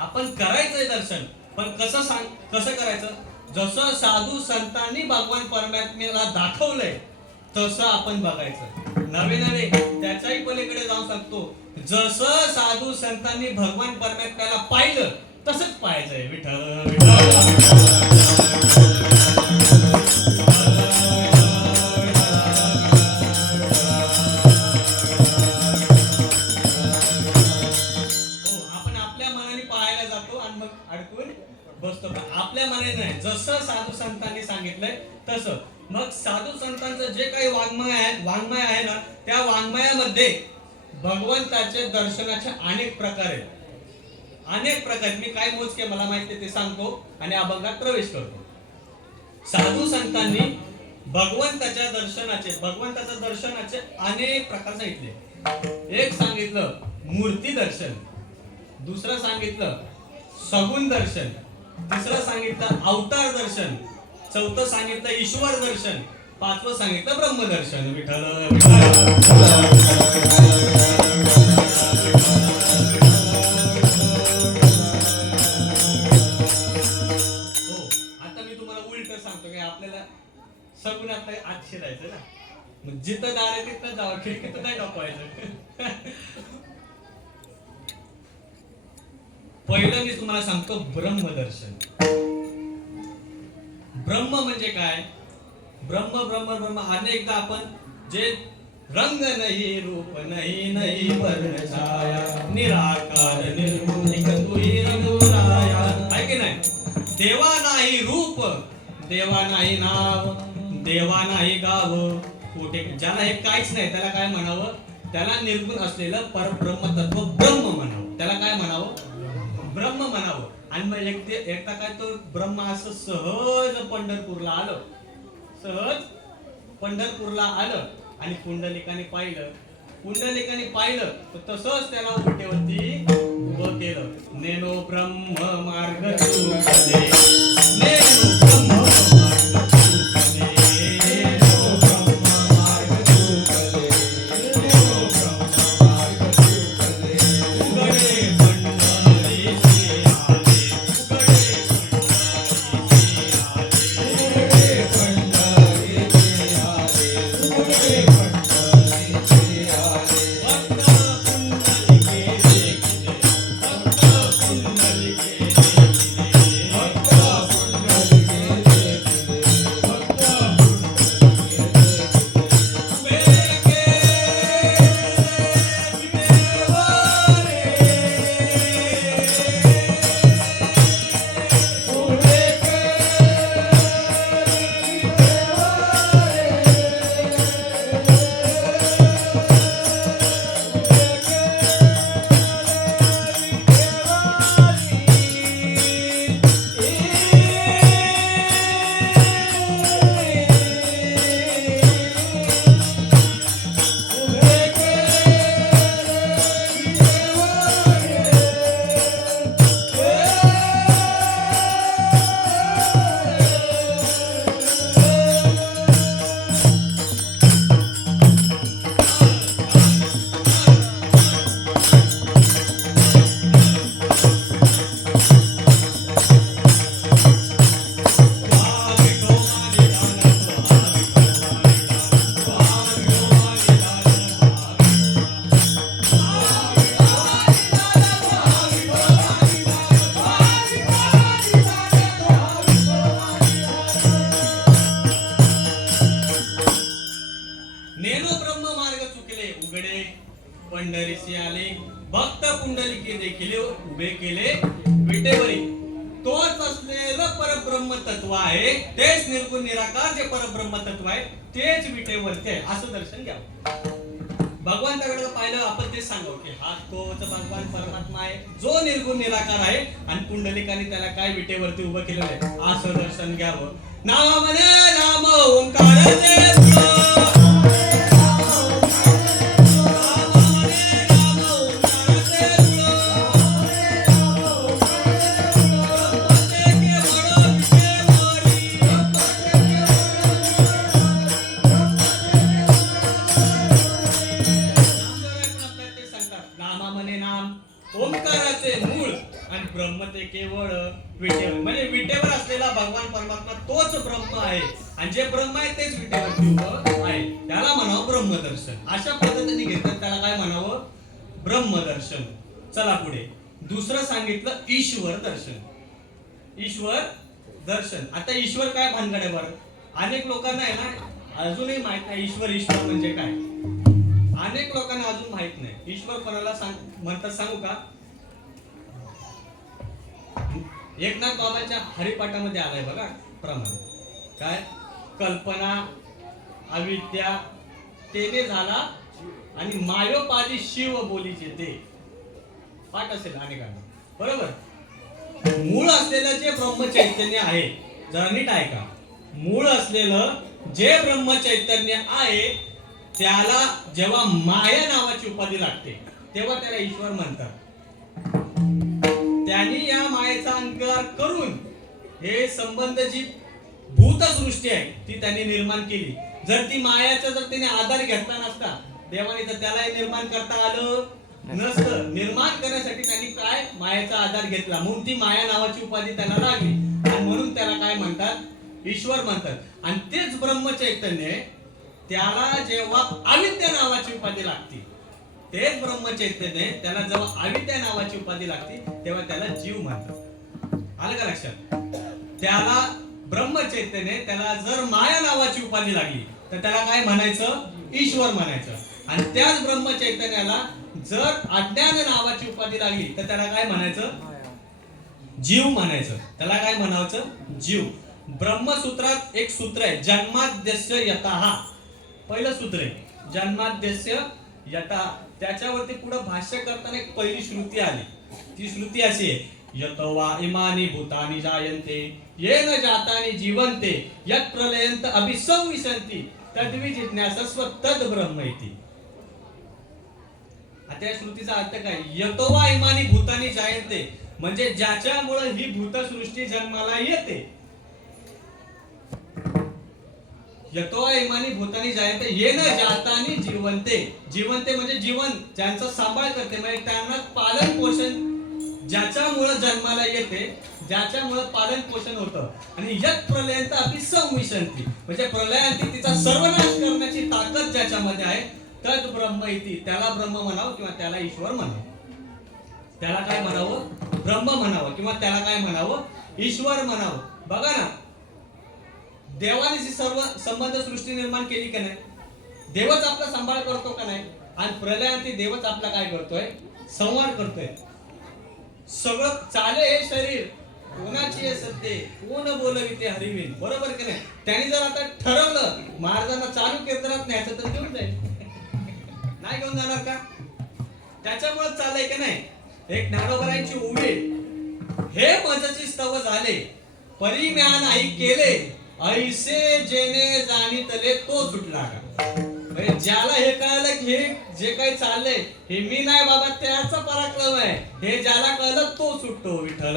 आपण करायचंय दर्शन, पण कसं करायचं? जसं साधू संतांनी भगवान परमात्म्याला दाखवलंय तसं आपण बघायचं. नवे त्याच्याही पलीकडे जाऊन सांगतो, जसं साधू संतांनी भगवान परमात्म्याला पाहिलं तसंच पाहायचंय. विठ्ठल विठ्ठल. बसतो, आपल्या मनाने नाही, जसं साधू संतांनी सांगितलंय तसं. मग साधू संतांचं जे काही वाङ्मय आहे ना, त्या वाङ्मयामध्ये भगवंताचे दर्शनाचे अनेक प्रकार आहेत. अनेक प्रकार, मी काय मोजके मला माहिती ते सांगतो आणि अभंगात प्रवेश करतो. साधू संतांनी भगवंताच्या दर्शनाचे अनेक प्रकार सांगितले. एक सांगितलं मूर्ती दर्शन, दुसरं सांगितलं सगुण दर्शन, तिसरं सांगितलं अवतार दर्शन, चौथं सांगितलं ईश्वर दर्शन, पाचवं सांगितलं ब्रह्मदर्शन. विठ्ठल हो, आता मी तुम्हाला उलट सांगतो की आपल्याला सगुणात आत शिरायचं ना, मग जिथं दार आहे तिथं जावं, खिडकीत नाही डोकवायचं. पहिलं मी तुम्हाला सांगतो ब्रह्मदर्शन. ब्रह्म म्हणजे काय? ब्रह्म ब्रह्म ब्रह्म अनेकदा आपण जे रंग नाही रूप नाही नाही वर्ण छाया निराकार निर्गुण तुही रघुराया, आहे की नाही? देवा नाही रूप, देवा नाही नाव, देवा नाही गाव, कुठे ज्याला हे काहीच नाही त्याला काय म्हणावं? त्याला निर्गुण असलेलं परब्रह्म तत्व ब्रह्म म्हणावं. त्याला काय म्हणावं? ब्रह्म म्हणावं. आणि मग एकदा काय तो ब्रह्म असं सहज पंढरपूरला आलं आणि पुंडलिकाने पाहिलं तर तसंच त्याला उलटेवरती उभं केलं. नेनो ब्रह्म मार्ग चुकले, नेनो ब्रह्म मार्ग चुकले, नेनो ब्रह्म मार्ग चुकले, नेनो ब्रह्म मार्ग चुकले. उघडे पंढरीचे आले, उघडे पंढरीचे आले, उघडे पंढरीचे आले. भक्त पुंडलिके देखिले, भक्त पुंडलिके देखिले, भक्त पुंडलिके देखिले, भक्त पुंडलिके देखिले. बेके नेनो ब्रह्म मार्ग चुकले, उघडे पंढरीसी आले, भक्त पुंडलिके देखील उभे केले विटेवरी. तोच असलेलं परब्रह्म तत्व आहे, तेच निर्गुण निराकार जे परब्रह्म तत्व आहे तेच विटेवरती आहे, असं दर्शन घ्यावं. भगवंताकडे पाहिलं आपण तेच सांगावं की हा तोच भगवान परमात्मा आहे जो निर्गुण निराकार आहे, आणि पुंडलिकाने त्याला काय विटेवरती उभं केलेलं आहे असं दर्शन घ्यावं. नामने नाम ओंकार ब्रह्म ते केवळ विटेवर, म्हणजे विटेवर असलेला भगवान परमात्मा तोच ब्रह्म आहे आणि जे ब्रह्म आहे तेच विटेवरती उभं आहे, त्याला म्हणावं ब्रह्मदर्शन. अशा पद्धतीने घेतात त्याला काय म्हणावं? ब्रह्मदर्शन. चला पुढे दुसरं सांगितलं ईश्वर दर्शन. ईश्वर दर्शन. आता ईश्वर काय भानगड आहे बरं? अनेक लोकांना आहे ना अजूनही माहित नाही ईश्वर ईश्वर म्हणजे काय. अनेक लोकांना अजून माहित नाही ईश्वर कोणाला म्हणतात सांगू का? एकनाथ बाबांच्या हरिपाठामध्ये आलाय बघा प्रमाण काय, कल्पना अविद्या तेने झाला आणि मायोपादी शिव बोलीचे ते पाठ असेल अनेकांना, बरोबर. मूळ असलेलं जे ब्रह्मचैतन्य आहे, जरा नीट ऐका, मूळ असलेलं जे ब्रह्मचैतन्य आहे त्याला जेव्हा माया नावाची उपाधी लागते तेव्हा त्याला ईश्वर म्हणतात. त्यांनी या मायेचा अंगीकार करून हे संबंध जी भूतसृष्टी आहे ती त्यांनी निर्माण केली. जर ती मायाचा जर त्याने आधार घेतला नसता देवाने तर त्याला निर्माण करता आलं नसतं. निर्माण करण्यासाठी त्यांनी काय मायेचा आधार घेतला, म्हणून ती माया नावाची उपाधी त्यांना लागली आणि म्हणून त्याला काय म्हणतात? ईश्वर म्हणतात. आणि तेच ब्रह्मचैतन्य त्याला जेव्हा अविद्या नावाची उपाधी लागते, तेच ब्रह्मचैतन्य त्याला जेव्हा अविद्या नावाची उपाधी लागते तेव्हा त्याला जीव म्हणतात. आलं का लक्षात? त्याला ब्रह्मचैतन्य त्याला जर माया नावाची उपाधी लागली तर त्याला काय म्हणायचं? ईश्वर म्हणायचं. आणि त्याच ब्रह्मचैतन्याला जर अज्ञान नावाची उपाधी लागली तर त्याला काय म्हणायचं? जीव म्हणायचं. त्याला काय म्हणायचं? जीव. ब्रह्मसूत्रात एक सूत्र आहे, जन्माद्यस्य यतः. पहिलं सूत्र आहे जन्माद्यस्य यतः. त्याच्यावरती पुढे भाष्य करताना एक पहिली श्रुती आली. ती श्रुती अशी आहे, यतो वा इमानी भूतानि जायन्ते येन जातानि जीवन्ते यत् प्रलयन्त अभिसंविशन्ति तद्विजिज्ञासस्व तद् ब्रह्म इति. आता या श्रुतीचा अर्थ काय? यतो वा इमानी भूतानि जायन्ते म्हणजे ज्याच्यामुळे ही भूतसृष्टी जन्माला येते. यतो वा इमानी भूतानि जायन्ते येन जातानि जीवन्ते. जीवन्ते म्हणजे जीवन, ज्यांचा सांभाळ करते, म्हणजे त्यांना पालन पोषण ज्याच्यामुळे जन्माला येते, ज्याच्यामुळे पालन पोषण होतं. आणि यत् प्रलयंत अभिसंविशन्ति म्हणजे प्रलयांती तिचा सर्वनाश करण्याची ताकद ज्याच्यामध्ये आहे तद ब्रह्म इति. त्याला ब्रह्म म्हणावं किंवा त्याला ईश्वर म्हणावं. त्याला काय म्हणावं? ब्रह्म म्हणावं किंवा त्याला काय म्हणावं? ईश्वर म्हणावं. बघा ना, देवाने जी सर्व संबंध सृष्टी निर्माण केली का नाही, देवच आपला सांभाळ करतो का नाही, आणि प्रलयांती देवच आपला काय करतोय? संहार करतोय. सगळं चाले हे शरीर कोणाची आहे सत्य, कोण बोलविते हरिविन, बरोबर की नाही? त्यांनी जर आता ठरवलं महाराजांना चालू केंद्रात न्यायचं तर घेऊन जाईल, नाही घेऊन जाणार का? त्याच्यामुळे चाललंय का नाही? एक ज्ञानोबरायांची उभी, हे मजची स्तव झाले परी म्या नाही केले ऐसे जेने जाणीतले तो सुटला का. म्हणजे ज्याला हे कळलं की हे जे काही चाललंय हे मी नाही बाबा, त्याचा पराक्रम आहे, हे ज्याला कळलं तो सुटतो. विठ्ठल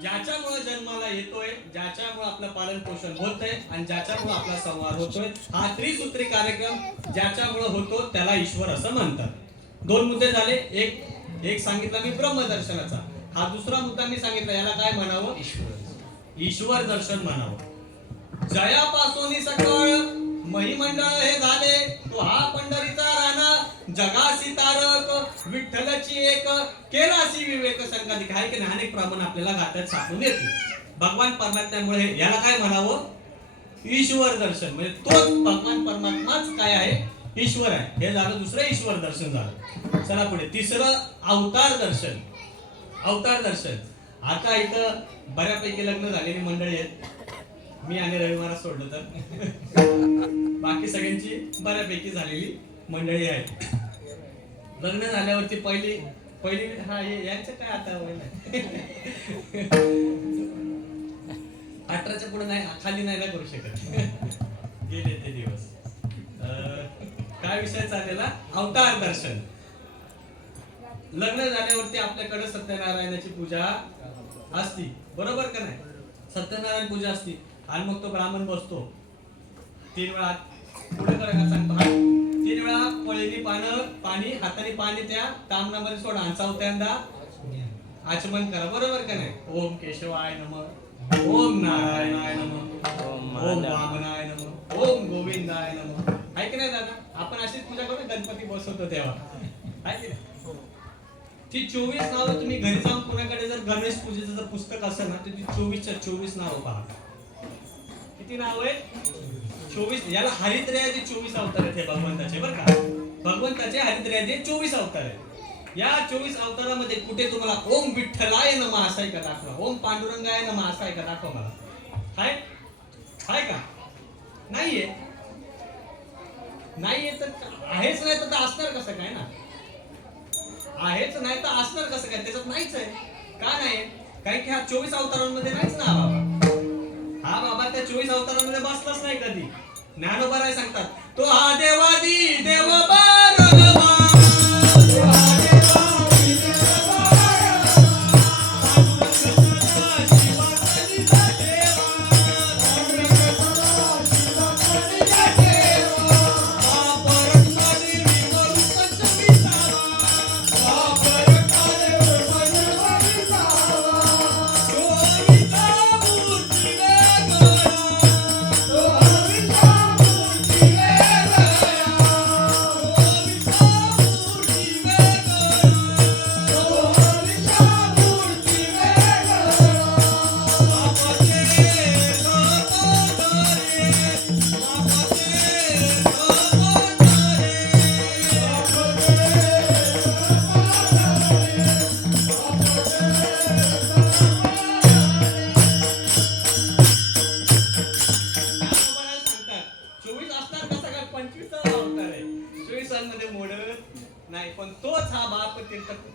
ज्याच्यामुळे जन्माला येतोय, ज्याच्यामुळे आपलं पालन पोषण होतंय आणि ज्याच्यामुळे आपला संवाद होतोय, हा त्रिसूत्री कार्यक्रम ज्याच्यामुळे होतो त्याला ईश्वर असं म्हणतात. दोन मुद्दे झाले. एक सांगितलं मी ब्रह्मदर्शनाचा, हा दुसरा मुद्दा मी सांगितला याला काय म्हणावं? ईश्वर दर्शन म्हणावं. जयापासून सकाळ महिमंडळ हे झाले, तो हा पंढरीचा राणा जगासी तारक विठ्ठलची एक केलासी विवेक संगती. आहे की नाही? अनेक प्रमाण आपल्याला गात्यात सापडून येते. भगवान परमात्म्यामुळे याला काय म्हणावं? ईश्वर दर्शन. म्हणजे तोच भगवान परमात्माच काय आहे? ईश्वर आहे. हे झालं दुसरं ईश्वर दर्शन झालं. चला पुढे तिसरं अवतार दर्शन. अवतार दर्शन. आता इथं बऱ्यापैकी लग्न झालेली मंडळी आहेत, मी आणि रवी महाराज सोडलं तर बाकी सगळ्यांची बऱ्यापैकी झालेली मंडळी आहेत. लग्न झाल्यावरती पहिली हा यांचं काय आता वय नाही 18च्या पुढे नाही, खाली नाही ना करू शकत. गेले ते दिवस. काय विषय चाललेला? अवतार दर्शन. लग्न झाल्यावरती आपल्याकडे सत्यनारायणाची पूजा असती, बरोबर का नाही? सत्यनारायण पूजा असती आणि मग तो ब्राह्मण बसतो 3 वेळा पुढे करायला सांगतो हा 3 वेळा पळीनी पाणी हाताने पाणी त्या तांबणामध्ये सोडा आणि चौथ्यांदा आचमन करा बरोबर का नाही ओम केशवाय नमः ओम नारायणाय नमः ओम वामनाय नमः ओम गोविंदाय नमः आहे की नाही दादा आपण अशीच पूजा करतो गणपती बसवतो तेव्हा आहे की नाही ती 24 नावं तुम्ही घरी जाऊन कोणाकडे जर गणेश पूजेचं जर पुस्तक असेल ना तर ती 24 नावं पहा किती नाव आहेत 24 याला हरिद्रयाचे 24 अवतार आहेत हे भगवंताचे बरं का भगवंताचे हरिद्रयाचे 24 अवतार आहेत या 24 अवतारामध्ये कुठे तुम्हाला ओम विठ्ठलाय नमः असा आहे का दाखवा ओम पांडुरंगाय नमः असा आहे का दाखवा मला हाय का नाहीये तर आहेच नाही तर असणार कसं काय ना आहेच नाही तर असणार कसं काय त्याच्यात नाहीच आहे का नाही कारण की हा 24 अवतारांमध्ये नाहीच ना हा बाबा त्या 24 अवतारांमध्ये बसलाच नाही कधी ज्ञानोबा राय सांगतात तो हा देवादी देव बारगवा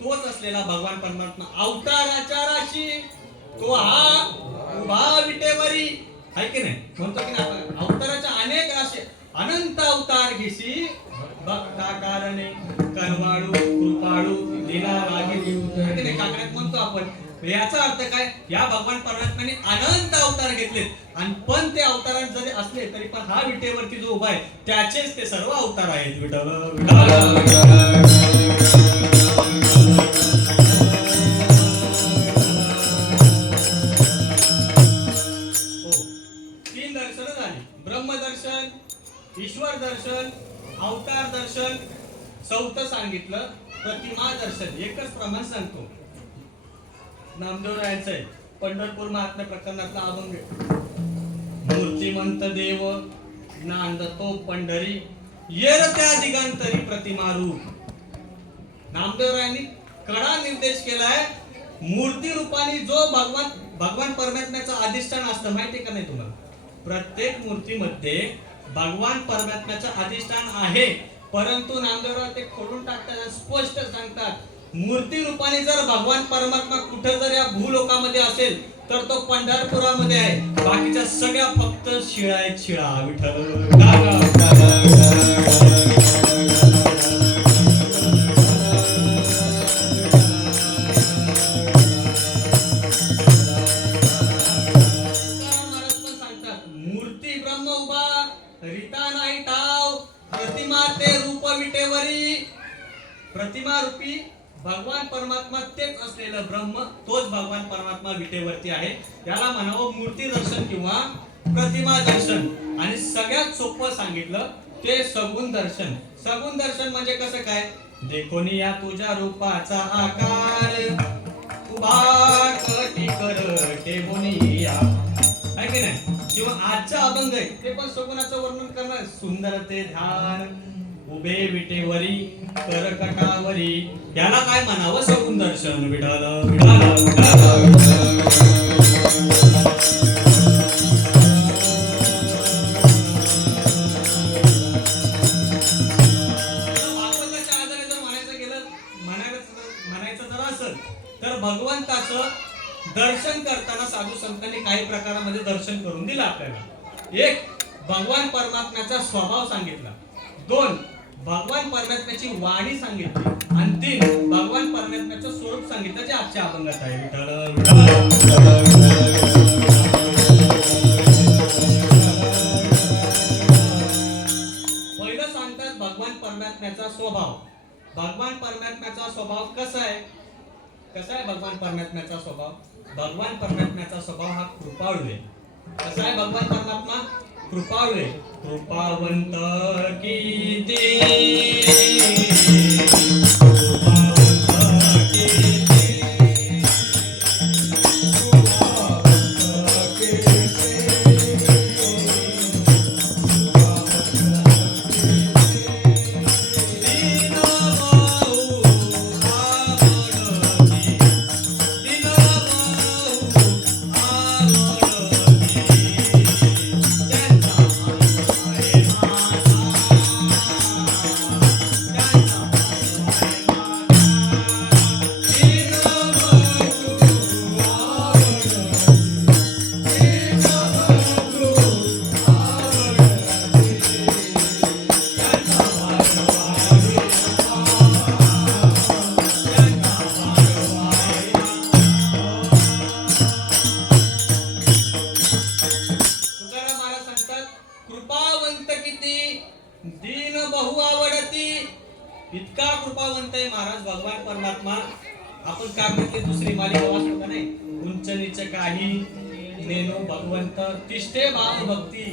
तोच असलेला भगवान परमात्मा अवताराच्या राशी तो हा उभा विटेवरी आहे की नाही म्हणतो की नाही अवताराच्या अनेक राशी अनंत अवतार घेशी भक्ता कारणे करवाळू कृपाळू लीला लागी काकड्यात म्हणतो आपण याचा अर्थ काय या भगवान परमात्म्याने अनंत अवतार घेतलेत आणि पण ते अवतारात जरी असले तरी पण हा विटेवरती जो उभा आहे त्याचेच ते सर्व अवतार आहेत विठ्ठल ब्रह्मदर्शन ईश्वर दर्शन अवतार दर्शन चौथं सांगितलं प्रतिमा दर्शन एकच प्रमाण सांगतो नामदेव रायाचं आहे पंढरपूर महात्म्य प्रकरणातला अभंग मूर्तिमंत देव नांदतो पंढरी येर त्या दिगांतरी प्रतिमा रूप नामदेव रायांनी कडा निर्देश केलाय मूर्ती रूपाने जो भगवान परमात्म्याचं अधिष्ठान असतं माहितीये का नाही तुम्हाला प्रत्येक मूर्तीमध्ये भगवान परमात्म्याचं अधिष्ठान आहे परंतु नामदेवराव ते खोडून टाकतात स्पष्ट सांगतात मूर्ती रूपाने जर भगवान परमात्मा कुठे जर या भूलोकामध्ये असेल तर तो पंढरपुरामध्ये आहे बाकीच्या सगळ्या फक्त शिळा आहेत शिळा विठ्ठल प्रतिमा रूपी भगवान परमात्मा तेच असलेलं ब्रह्म तोच भगवान परमात्मा विटेवरती आहे याला म्हणावं मूर्ती दर्शन किंवा प्रतिमा दर्शन आणि सगळ्यात सोपं सांगितलं ते सगुण दर्शन सगुण दर्शन म्हणजे कसं काय देखोनी या तुझ्या रूपाचा आकार उभा कटी कर टेबोनी या आहे की नाही किंवा आजचा अभंग आहे ते पण सगुणाचं वर्णन करणार सुंदर ते ध्यान उभे विटेवरी करकटावरी याला काय म्हणावं सगुण दर्शन विठाल म्हणायचं जर असेल तर भगवंताचं दर्शन करताना साधू संतांनी काही प्रकारामध्ये दर्शन करून दिलं आपल्याला एक भगवान परमात्म्याचा स्वभाव सांगितला दोन भगवान परमात्म्याची वाणी सांगितली आणि तीन भगवान परमात्म्याचं स्वरूप सांगितलं जे आजच्या अभंगात आहे भगवान परमात्म्याचा स्वभाव कसा आहे? कसा आहे भगवान परमात्म्याचा स्वभाव? भगवान परमात्म्याचा स्वभाव हा कृपाळू आहे. कसा आहे भगवान परमात्मा? कृपाळू आहे. कृपावंत किती, कृपावंत किती, तुकाराम महाराज सांगतात, कृपावंत किती, दीन बहु आवडती. इतका कृपावंत आहे महाराज भगवान परमात्मा. आपण काव्यातली दुसरी मालिका वाचतो का नाही? उंच नीच काही नेनो भगवंत तिष्ठे भाव भक्ती.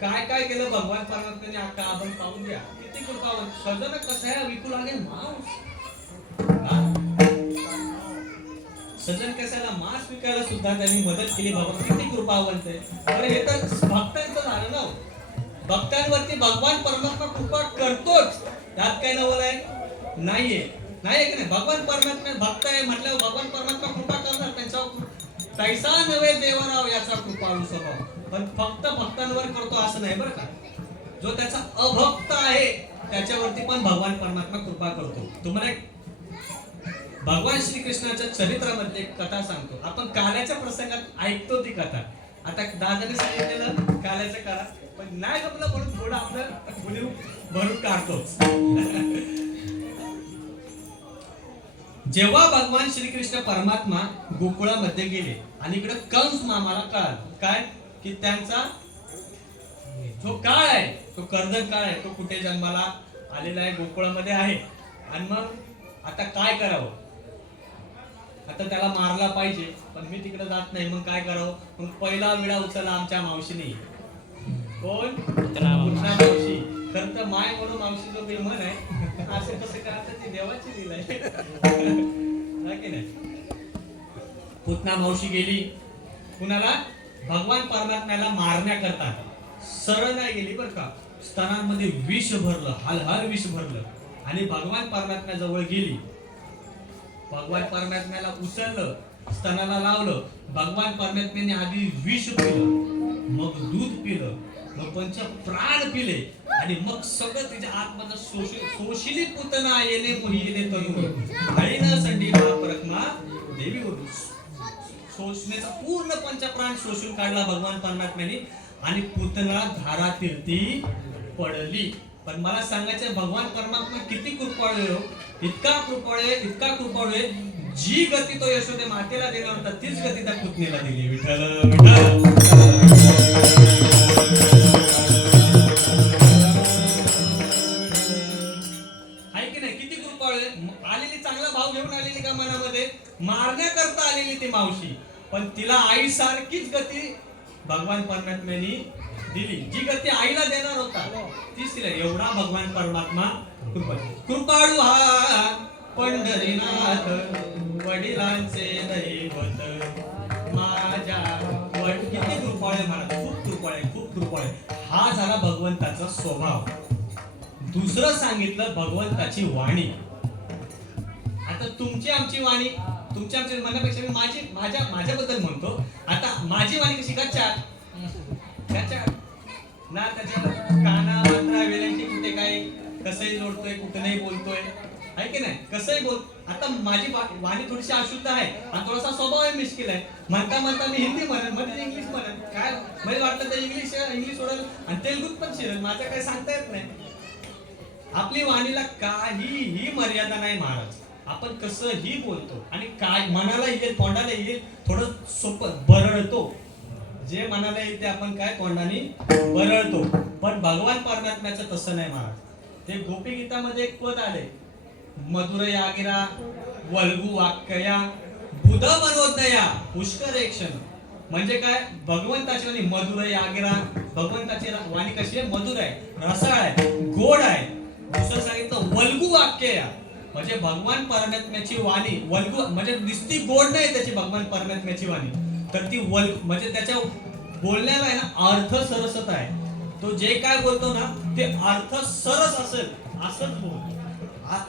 काय काय केलं भगवान परमात्म्याने आता आपण पाहून घ्या. किती कृपावंत. सजन कसं आहे, विकू लागेल मांस. सजन कशाला मांस विकायला सुद्धा त्यांनी मदत केली. बाबा किती कृपावंत आहे. बरं हे तर भक्तांचं झालं ना. भक्तांवरती भगवान परमात्मा कृपा करतोच, त्यात काय नवल आहे? नाहीये, नाही की नाही? भगवान परमात्मा भक्त आहे म्हटल्यावर भगवान परमात्मा कृपा करणार. त्यांच्यावर तैसा नवे देवराव याचा कृपाळू स्वभाव. पण फक्त भक्तांवर करतो असं नाही बरं का. जो त्याचा अभक्त आहे त्याच्यावरती पण भगवान परमात्मा कृपा करतो. तुम्हाला एक भगवान श्रीकृष्णाच्या चरित्रामध्ये एक कथा सांगतो. आपण काल्याच्या प्रसंगात ऐकतो ती कथा. आता दादाने सांगितलेलं काल्याचं करा, पण नाही जमलं म्हणून थोडं आपलं मुली भरून काढतोच. जेव्हा भगवान श्रीकृष्ण परमात्मा गोकुळामध्ये गेले आणि इकडे कंस मामाला कळालं काय की त्यांचा जो काळ आहे तो कर्दन काळ आहे, तो कुठे जन्माला आलेला आहे, गोकुळामध्ये आहे. आणि मग आता काय करावं? आता त्याला मारला पाहिजे, पण मी तिकडे जात नाही. मग काय करावं? मग पहिला विडा उचलला आमच्या मावशीने. कोण? पुतना मावशी. खरं तर माय म्हणून मावशी जो काही म्हण आहे, असं कसं करायचं ती देवाची लीला आहे की नाही? पुतना मावशी गेली कुणाला? भगवान परमात्म्याला मारण्याकरता. सरळ नाही गेली बरं का. स्तनांमध्ये विष भरलं, हलहल विष भरलं आणि भगवान परमात्म्याजवळ गेली. भगवान परमात्म्याला उचललं, स्तनाला लावलं. भगवान परमात्म्याने आधी विष पिलं, मग दूध पिलं, मग पंच प्राण पिले आणि मग सगळं तिच्या आतमध्ये सोशिली पुतना येणे मोहिले तनु हळीना संडी महापरखमा देवी वरून शोषण्याचा पूर्ण पंचप्राण शोषून काढला भगवान परमात्म्याने आणि पुतना धारा तीर्थी पडली. पण मला सांगायचं भगवान परमात्मा किती कृपाळू आहे. इतका कृपाळू आहे, इतका कृपाळू आहे. जी गती तो यशोदे मातेला दिला होता तीच गती त्या पुतणीला दिली. विठ्ठल आहे की नाही? किती कृपाळू आहे. आलेली चांगला भाव घेऊन आलेली का मनामध्ये? मारण्याकरता आलेली ती मावशी, पण तिला आई सारखीच गती भगवान परमात्म्याने दिली. जी गती आईला देणार होता तीच तिला. एवढा भगवान परमात्मा कृपाळू हा पंढरीनाथ वडिलांचे दैवत माझ्या किती कृपाळे महाराज. खूप कृपाळे, खूप कृपाळे. हा झाला भगवंताचा स्वभाव. दुसरं सांगितलं भगवंताची वाणी. आता तुमची आमची वाणी, तुमच्या आमच्या म्हणण्यापेक्षा मी माझ्याबद्दल म्हणतो. आता माझी वाणी कशी? गच्चा ना त्याच्या काना मात्रा वेळेची कुठे काय कसंही जोडतोय, कुठे नाही बोलतोय, आहे की नाही? कसंही बोल. आता माझी वाणी थोडीशी अशुद्ध आहे आणि थोडासा स्वभाव मिश्किल आहे. म्हणता म्हणता मी हिंदी म्हणेन, मध्ये इंग्लिश म्हणेन. काय मला वाटलं तर इंग्लिश सोडेल आणि तेलुगूत पण शिरेल. माझं काय सांगता येत नाही. आपली वाणीला काहीही मर्यादा नाही महाराज. आपण कसंही बोलतो आणि काय मनाला येईल, तोंडाला येईल, थोडं सोपं बरळतो. जे मनाला येईल ते आपण काय तोंडाने बरळतो. पण भगवान परमात्म्याचं तसं नाही महाराज. ते गोपी गीतामध्ये एक पद आले, मधुरयागिरा वल्गु वाक्यया बुध मनोदया पुष्करेक्षण. म्हणजे काय, भगवंताची वाणी मधुर यागिरा, भगवंताची वाणी कशी आहे, मधुर आहे, रसाळ आहे, गोड आहे. दुसरं सांगितलं वल्गु वाक्य, म्हणजे भगवान परमात्म्याची वाणी. वल्गु म्हणजे नुसती गोड नाही त्याची भगवान परमात्म्याची वाणी, तर ती म्हणजे त्याच्या बोलण्याला आहे ना अर्थ सरसता आहे. तो जे काय बोलतो ना ते अर्थ सरस असेल असंच बोल.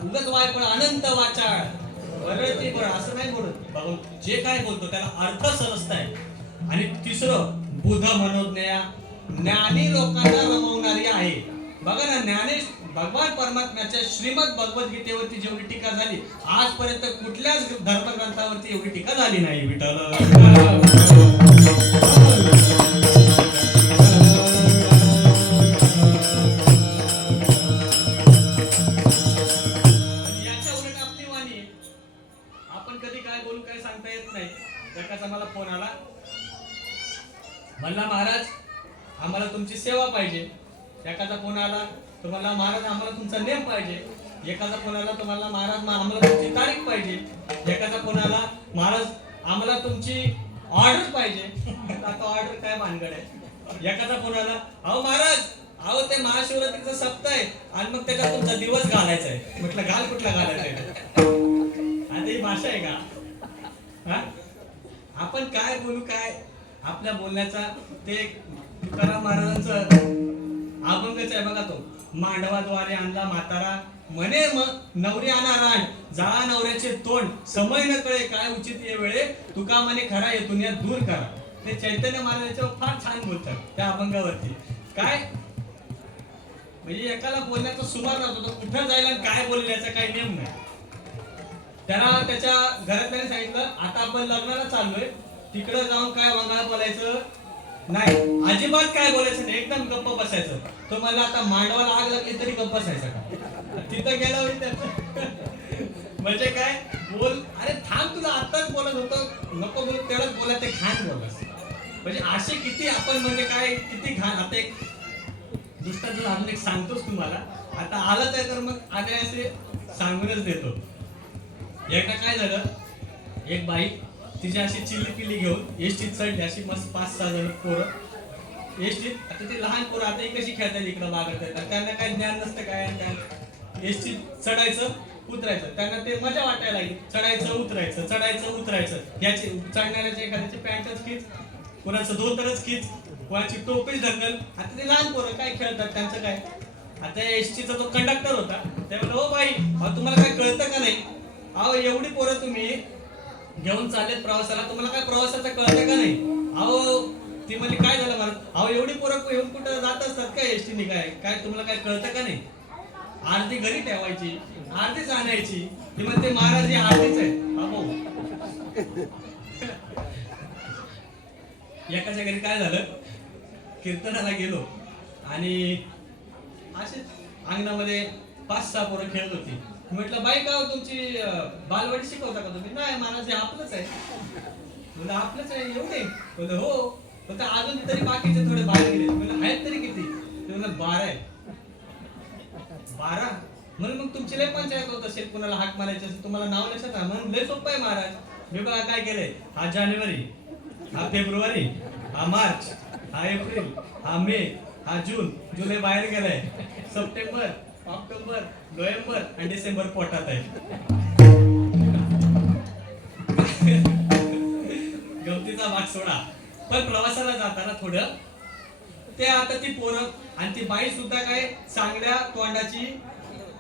उगाच वायफळ अनंत वाचाळ वरळती बळ असं नाही बोलत. जे काय बोलतो त्याला अर्थ सरसताय. आणि तिसरं बुध मनोज्ञया, ज्ञानी लोकांना रमवणारी आहे. बघा ना, ज्ञानेश भगवान परमात्म्याच्या श्रीमद भगवद्गीतेवरती जेवढी टीका झाली आजपर्यंत कुठल्याच धर्मग्रंथावरती एवढी टीका झाली नाही. विठ्ठल मला फोन आला, म्हणला महाराज आम्हाला तुमची सेवा पाहिजे. एखादा फोन आला तुम्हाला महाराज आम्हाला तुमचा नेम पाहिजे. एखादा फोन आला तुम्हाला महाराज आम्हाला तुमची तारीख पाहिजे. एखादा फोन आला महाराज आम्हाला तुमची ऑर्डर पाहिजे. आता ऑर्डर काय भानगड आहे. एखादा फोन आला, अहो महाराज अहो ते महाशिवरात्रीचा सप्ताह आहे आणि मग त्याच्यात तुमचा दिवस घालायचा आहे. म्हटलं घाल, कुठला घालायचा आहे? आता ही भाषा आहे का? हा, आपण काय बोलू, काय आपल्या बोलण्याचा ते तुकाराम महाराजांचं अभंगच आहे बघा. तो मांडवाद्वारे आणला म्हातारा, म्हणे नवरी आणा राण, जाळा नवऱ्याचे तोंड, समय न कळे काय उचित ये वेळे, तुका म्हणे खरा येथून या दूर करा. ते चैतन्य महाराजांच्यावर फार छान बोलतात त्या अभंगावरती. काय म्हणजे एकाला बोलण्याचा सुमार नव्हता, तो कुठं जायला काय बोलेल याचा काही नियम नाही. त्याला त्याच्या घरातल्याने सांगितलं, आता आपण लग्नाला चाललोय, तिकडे जाऊन काय वंगाळ बोलायचं नाही, अजिबात काय बोलायचं नाही, एकदम गप्प बसायचं. तो मला आता मांडवाला आग लागली तरी गप्प बसायचं का? तिथं गेला होईल त्याचं म्हणजे काय बोल, अरे थांब तुला आताच बोलत होतो, नको बोल, त्यालाच बोला, ते घाण बोलस. म्हणजे असे किती आपण म्हणजे काय किती घाण. आता एक दुसऱ्याचं अजून एक सांगतोच तुम्हाला, आता आलंच आहे तर मग आधी असे सांगूनच देतो. एकदा काय झालं, एक बाई तिची अशी चिल्ली पिल्ली घेऊन एसटीत चढली, अशी मस्त 5-6 जण पोरं एसटीत. आता ते लहान पोरं आता ही कशी खेळतात इकडं बागत येतात, त्यांना काही ज्ञान नसतं काय. एसटीत चढायचं उतरायचं, त्यांना ते मजा वाटायला लागली. चढायचं उतरायचं, चढायचं उतरायचं. याची चढणाऱ्याच्या एखाद्याची पॅन्टच खीच, कोणाचं धोतरच खीच, कोणाची टोपीच ढकल. आता ते लहान पोरं काय खेळतात, त्यांचं काय. आता एसटीचा जो कंडक्टर होता ते म्हणलं, हो बाई तुम्हाला काय कळतं का नाही? अहो एवढी पोरं तुम्ही घेऊन चाललेत प्रवासाला, तुम्हाला काय प्रवासाचं कळतं का नाही? अहो ती म्हणली काय झालं मला, अहो एवढी पोरं घेऊन कुठं जात असतात काय एसटीने, काय तुम्हाला काय कळतं का नाही? आरती घरी ठेवायची, आरतीच आणायची. ती म्हणते महाराज ही आरतीच आहे. अहो एकाच्या घरी काय झालं, कीर्तनाला गेलो आणि असेच अंगणामध्ये 5-6 पोरं खेळत होती. म्हटलं बाई का तुमची बालवाडी शिकवता का तुम्ही? नाही महाराज हे आपलंच आहे. म्हणजे आपलंच आहे एवढे? बोलले हो. फक्त अजून तरी बाकीचे थोडे बाहेर गेले. म्हणजे आहेत तरी किती? म्हणजे 12 आहे. 12 म्हणून मग तुमची लय पंचायत होत असेल, कुणाला हाक मारायची असेल, तुम्हाला नाव लक्षात आहे म्हणून लय सोपं आहे महाराज. मी बघा काय केलंय, हा जानेवारी, हा फेब्रुवारी, हा मार्च, हा एप्रिल, हा मे, हा जून, जुलै बाहेर गेलाय, सप्टेंबर, ऑक्टोबर, नोव्हेंबर आणि डिसेंबर पोटात आहे. गमतीचा भाग सोडा, पण प्रवासाला जाताना थोडं ते आता ती पोरं आणि ती बाई सुद्धा काय चांगल्या तोंडाची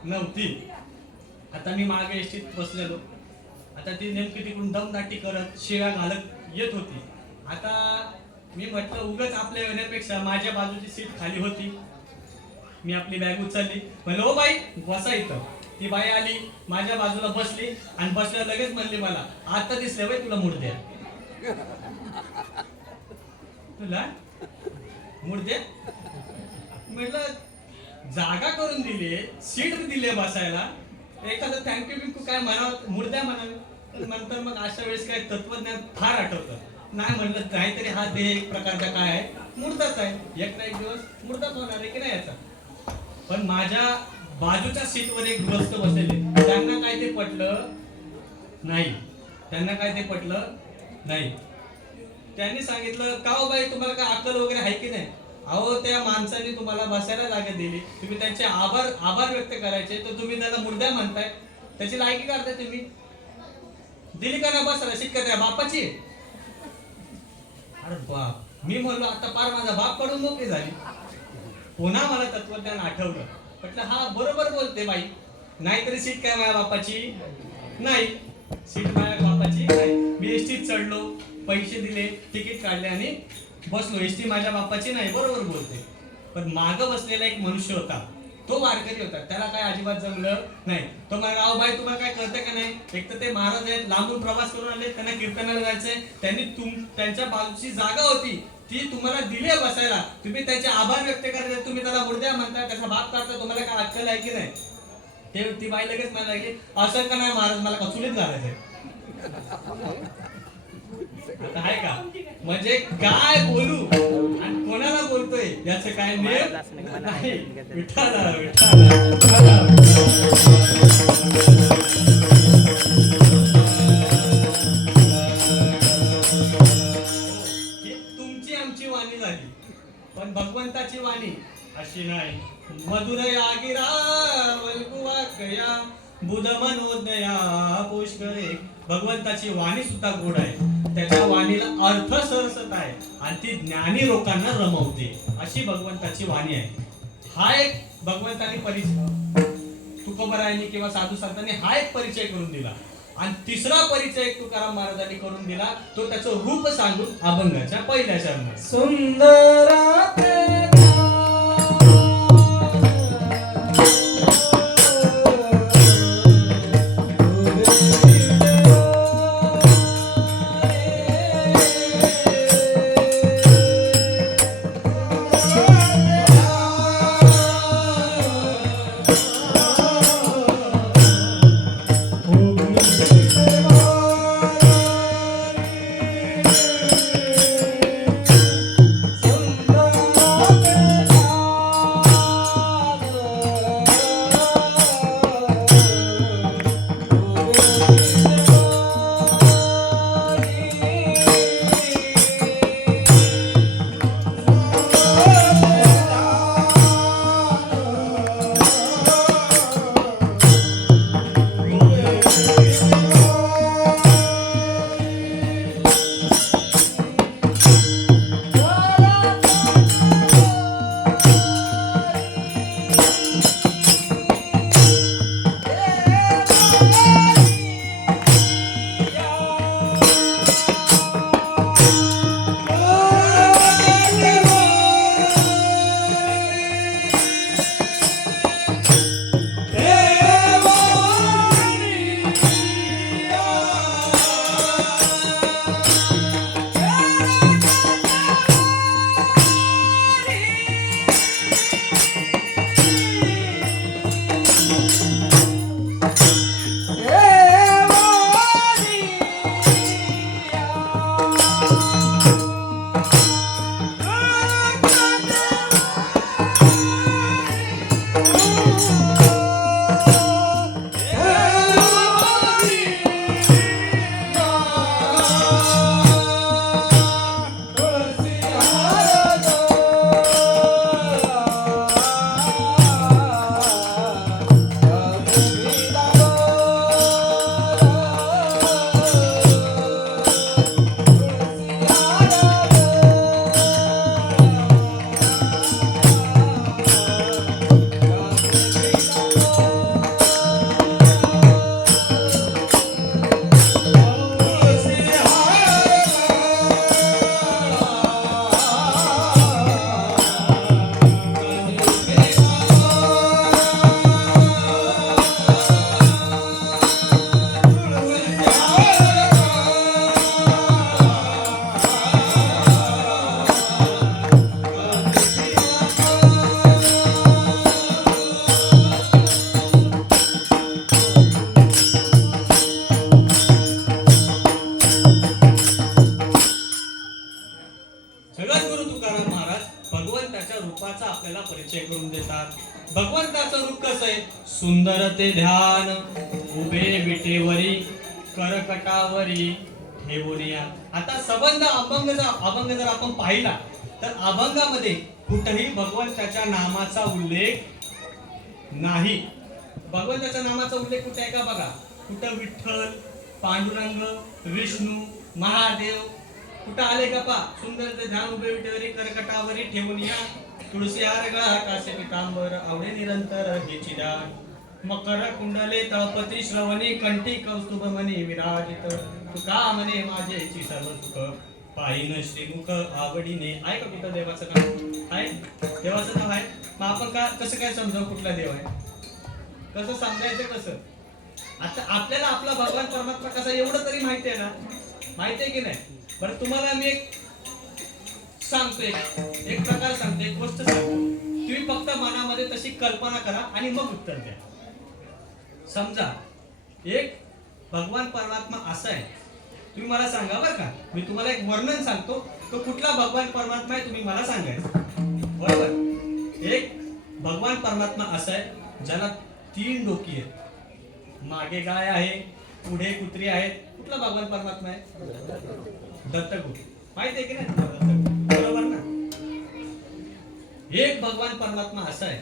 नव्हती. आता मी मागे एसटीत बसलेलो, आता ती नेमकी तिकडून दमदाटी करत शिव्या घालत येत होती. आता मी म्हटलं उगाच आपल्या येण्यापेक्षा माझ्या बाजूची सीट खाली होती, मी आपली बॅग उचलली, म्हणलं ओ बाई बसा इथं. ती बाई आली माझ्या बाजूला बसली आणि बसल्या लगेच म्हणली मला, आता दिसले बाई तुला मुडद्या. तुला मुडद्या म्हटलं जागा करून दिली, सीट दिली बसायला, एखादं थँक्यू बिंकू काय म्हणावं, मुडद्या म्हणावे. नंतर मग अशा वेळेस काय तत्वज्ञान फार आठवतं. नाही म्हणलं काहीतरी हा देह एक प्रकारचा काय आहे, मुर्दाच आहे, एक ना एक दिवस मुर्दाच होणार आहे की नाही याचा. पण माझ्या बाजूच्या सीटवर एक गृहस्थ बसलेले, त्यांना काय ते पटलं नाही. त्यांना काय ते पटलं नाही. त्यांनी सांगितलं, का हो बाई, तुम्हाला काय अक्कल वगैरे आहे की नाही? अहो, त्या माणसाने तुम्हाला बसायला जागा दिली, तुम्ही त्यांचे आभार व्यक्त करायचे, तर तुम्ही त्याला मुर्द्या म्हणताय. त्याची लायकी करताय तुम्ही? दिली का ना बसायला सीट का त्या बापाची? अरे बाप, मी म्हणलो आता पार माझा बाप पडून मोकळी झाली. पुन्हा मला तत्वज्ञान आठवलं. म्हटलं हा बरोबर बोलते बाई, नाहीतरी सीट काय माझ्या बापाची नाही. सीट माझ्या बापाची नाही. मी एसटीत चढलो, पैसे दिले, तिकीट काढले आणि बसलो. एसटी माझ्या बापाची नाही, बरोबर बोलते. पण मागं बसलेला एक मनुष्य होता, तो वारकरी होता, त्याला काय अजिबात जमलं नाही. तो म्हणाला, अहो बाई, तुम्हाला काय कळतं का नाही? एक तर ते महाराज आहेत, लांबून प्रवास करून आले, त्यांना कीर्तनाला जायचंय, त्यांनी त्यांच्या बाजूची जागा होती ती तुम्हाला दिली आहे बसायला, तुम्ही त्याचे आभार व्यक्त करायचे, तुम्ही त्याला मुर्द्या म्हणताय, त्याचा बाप काढता, तुम्हाला काय अक्कल आहे की नाही? ती बाई लगेच म्हणायला लागली, असं का नाही महाराज, मला कचुलीत घालायचंय. आता आहे का? म्हणजे काय बोलू आणि कोणाला बोलतोय याचं काय नेम नाही. विठाला विठाला तुमची आमची वाणी झाली, पण भगवंताची वाणी अशी नाही. मधुरया गिरा वल्कुवाकया बुध मनोदया पुष्करे. भगवंताची वाणी सुद्धा गोड आहे, त्याच्या वाणीला अर्थ सरसत आहे आणि ती ज्ञानी लोकांना रमवते, अशी भगवंताची वाणी आहे. हा एक भगवंतानी परिचय, तुकोबरायांनी किंवा साधू संतांनी हा एक परिचय करून दिला. आणि तिसरा परिचय तुकाराम महाराजांनी करून दिला, तो त्याचं रूप सांगून अभंगाच्या पहिल्या चरणात. सुंदर जगद्गुरु तुकाराम महाराज भगवंताच्या रूपाचा आपल्याला परिचय करून देतात. भगवंताचं रूप कसं आहे? सुंदर ते ध्यान उभे विटेवरी करकटावरी ठेवूनिया. आता संबंध अभंग जर आपण पाहिला तर अभंगामध्ये कुठेही भगवंताच्या नामाचा उल्लेख नाही. भगवंताच्या नामाचा उल्लेख कुठे आहे का बघा. कुठं विठ्ठल, पांडुरंग, विष्णू, महादेव कुठं आले का पा. सुंदर ते ध्यान उभे विटेवरी करकटावरी ठेवून या. तुळसी हार गळा कासे पितांबर आवडे निरंतर हेची दान. मकर कुंडले तळपती श्रवणी कंठी कौस्तुभ मनी विराजित. तुका म्हणे माझेची सर्व सुख पाहिन श्रीमुख आवडीने. आहे का कुठं देवाचं नाव आहे? देवाचं नाव आहे. मग आपण का कसं काय समजावं कुठला देव आहे? कसं समजायचं कसं? आता आपल्याला आपला भगवान परमात्मा कसा एवढं तरी माहिती आहे ना. माहिती आहे की नाही? बरं तुम्हाला मी एक सांगतो, एक प्रकार सांगतो, एक गोष्ट सांगतो. तुम्ही फक्त मनामध्ये तशी कल्पना करा आणि मग उत्तर द्या. समजा एक भगवान परमात्मा असा आहे. तुम्ही मला सांगा बरं का. मी तुम्हाला एक वर्णन सांगतो. तो कुठला भगवान परमात्मा आहे तुम्ही मला सांगायचं. बरोबर. एक भगवान परमात्मा असा आहे ज्याला 3 डोकी आहेत. मागे गाय आहे, पुढे कुत्री आहेत. कुठला भगवान परमात्मा आहे? दत्तगुरु. माहिती आहे की नाही? बरोबर ना. एक भगवान परमात्मा असा आहे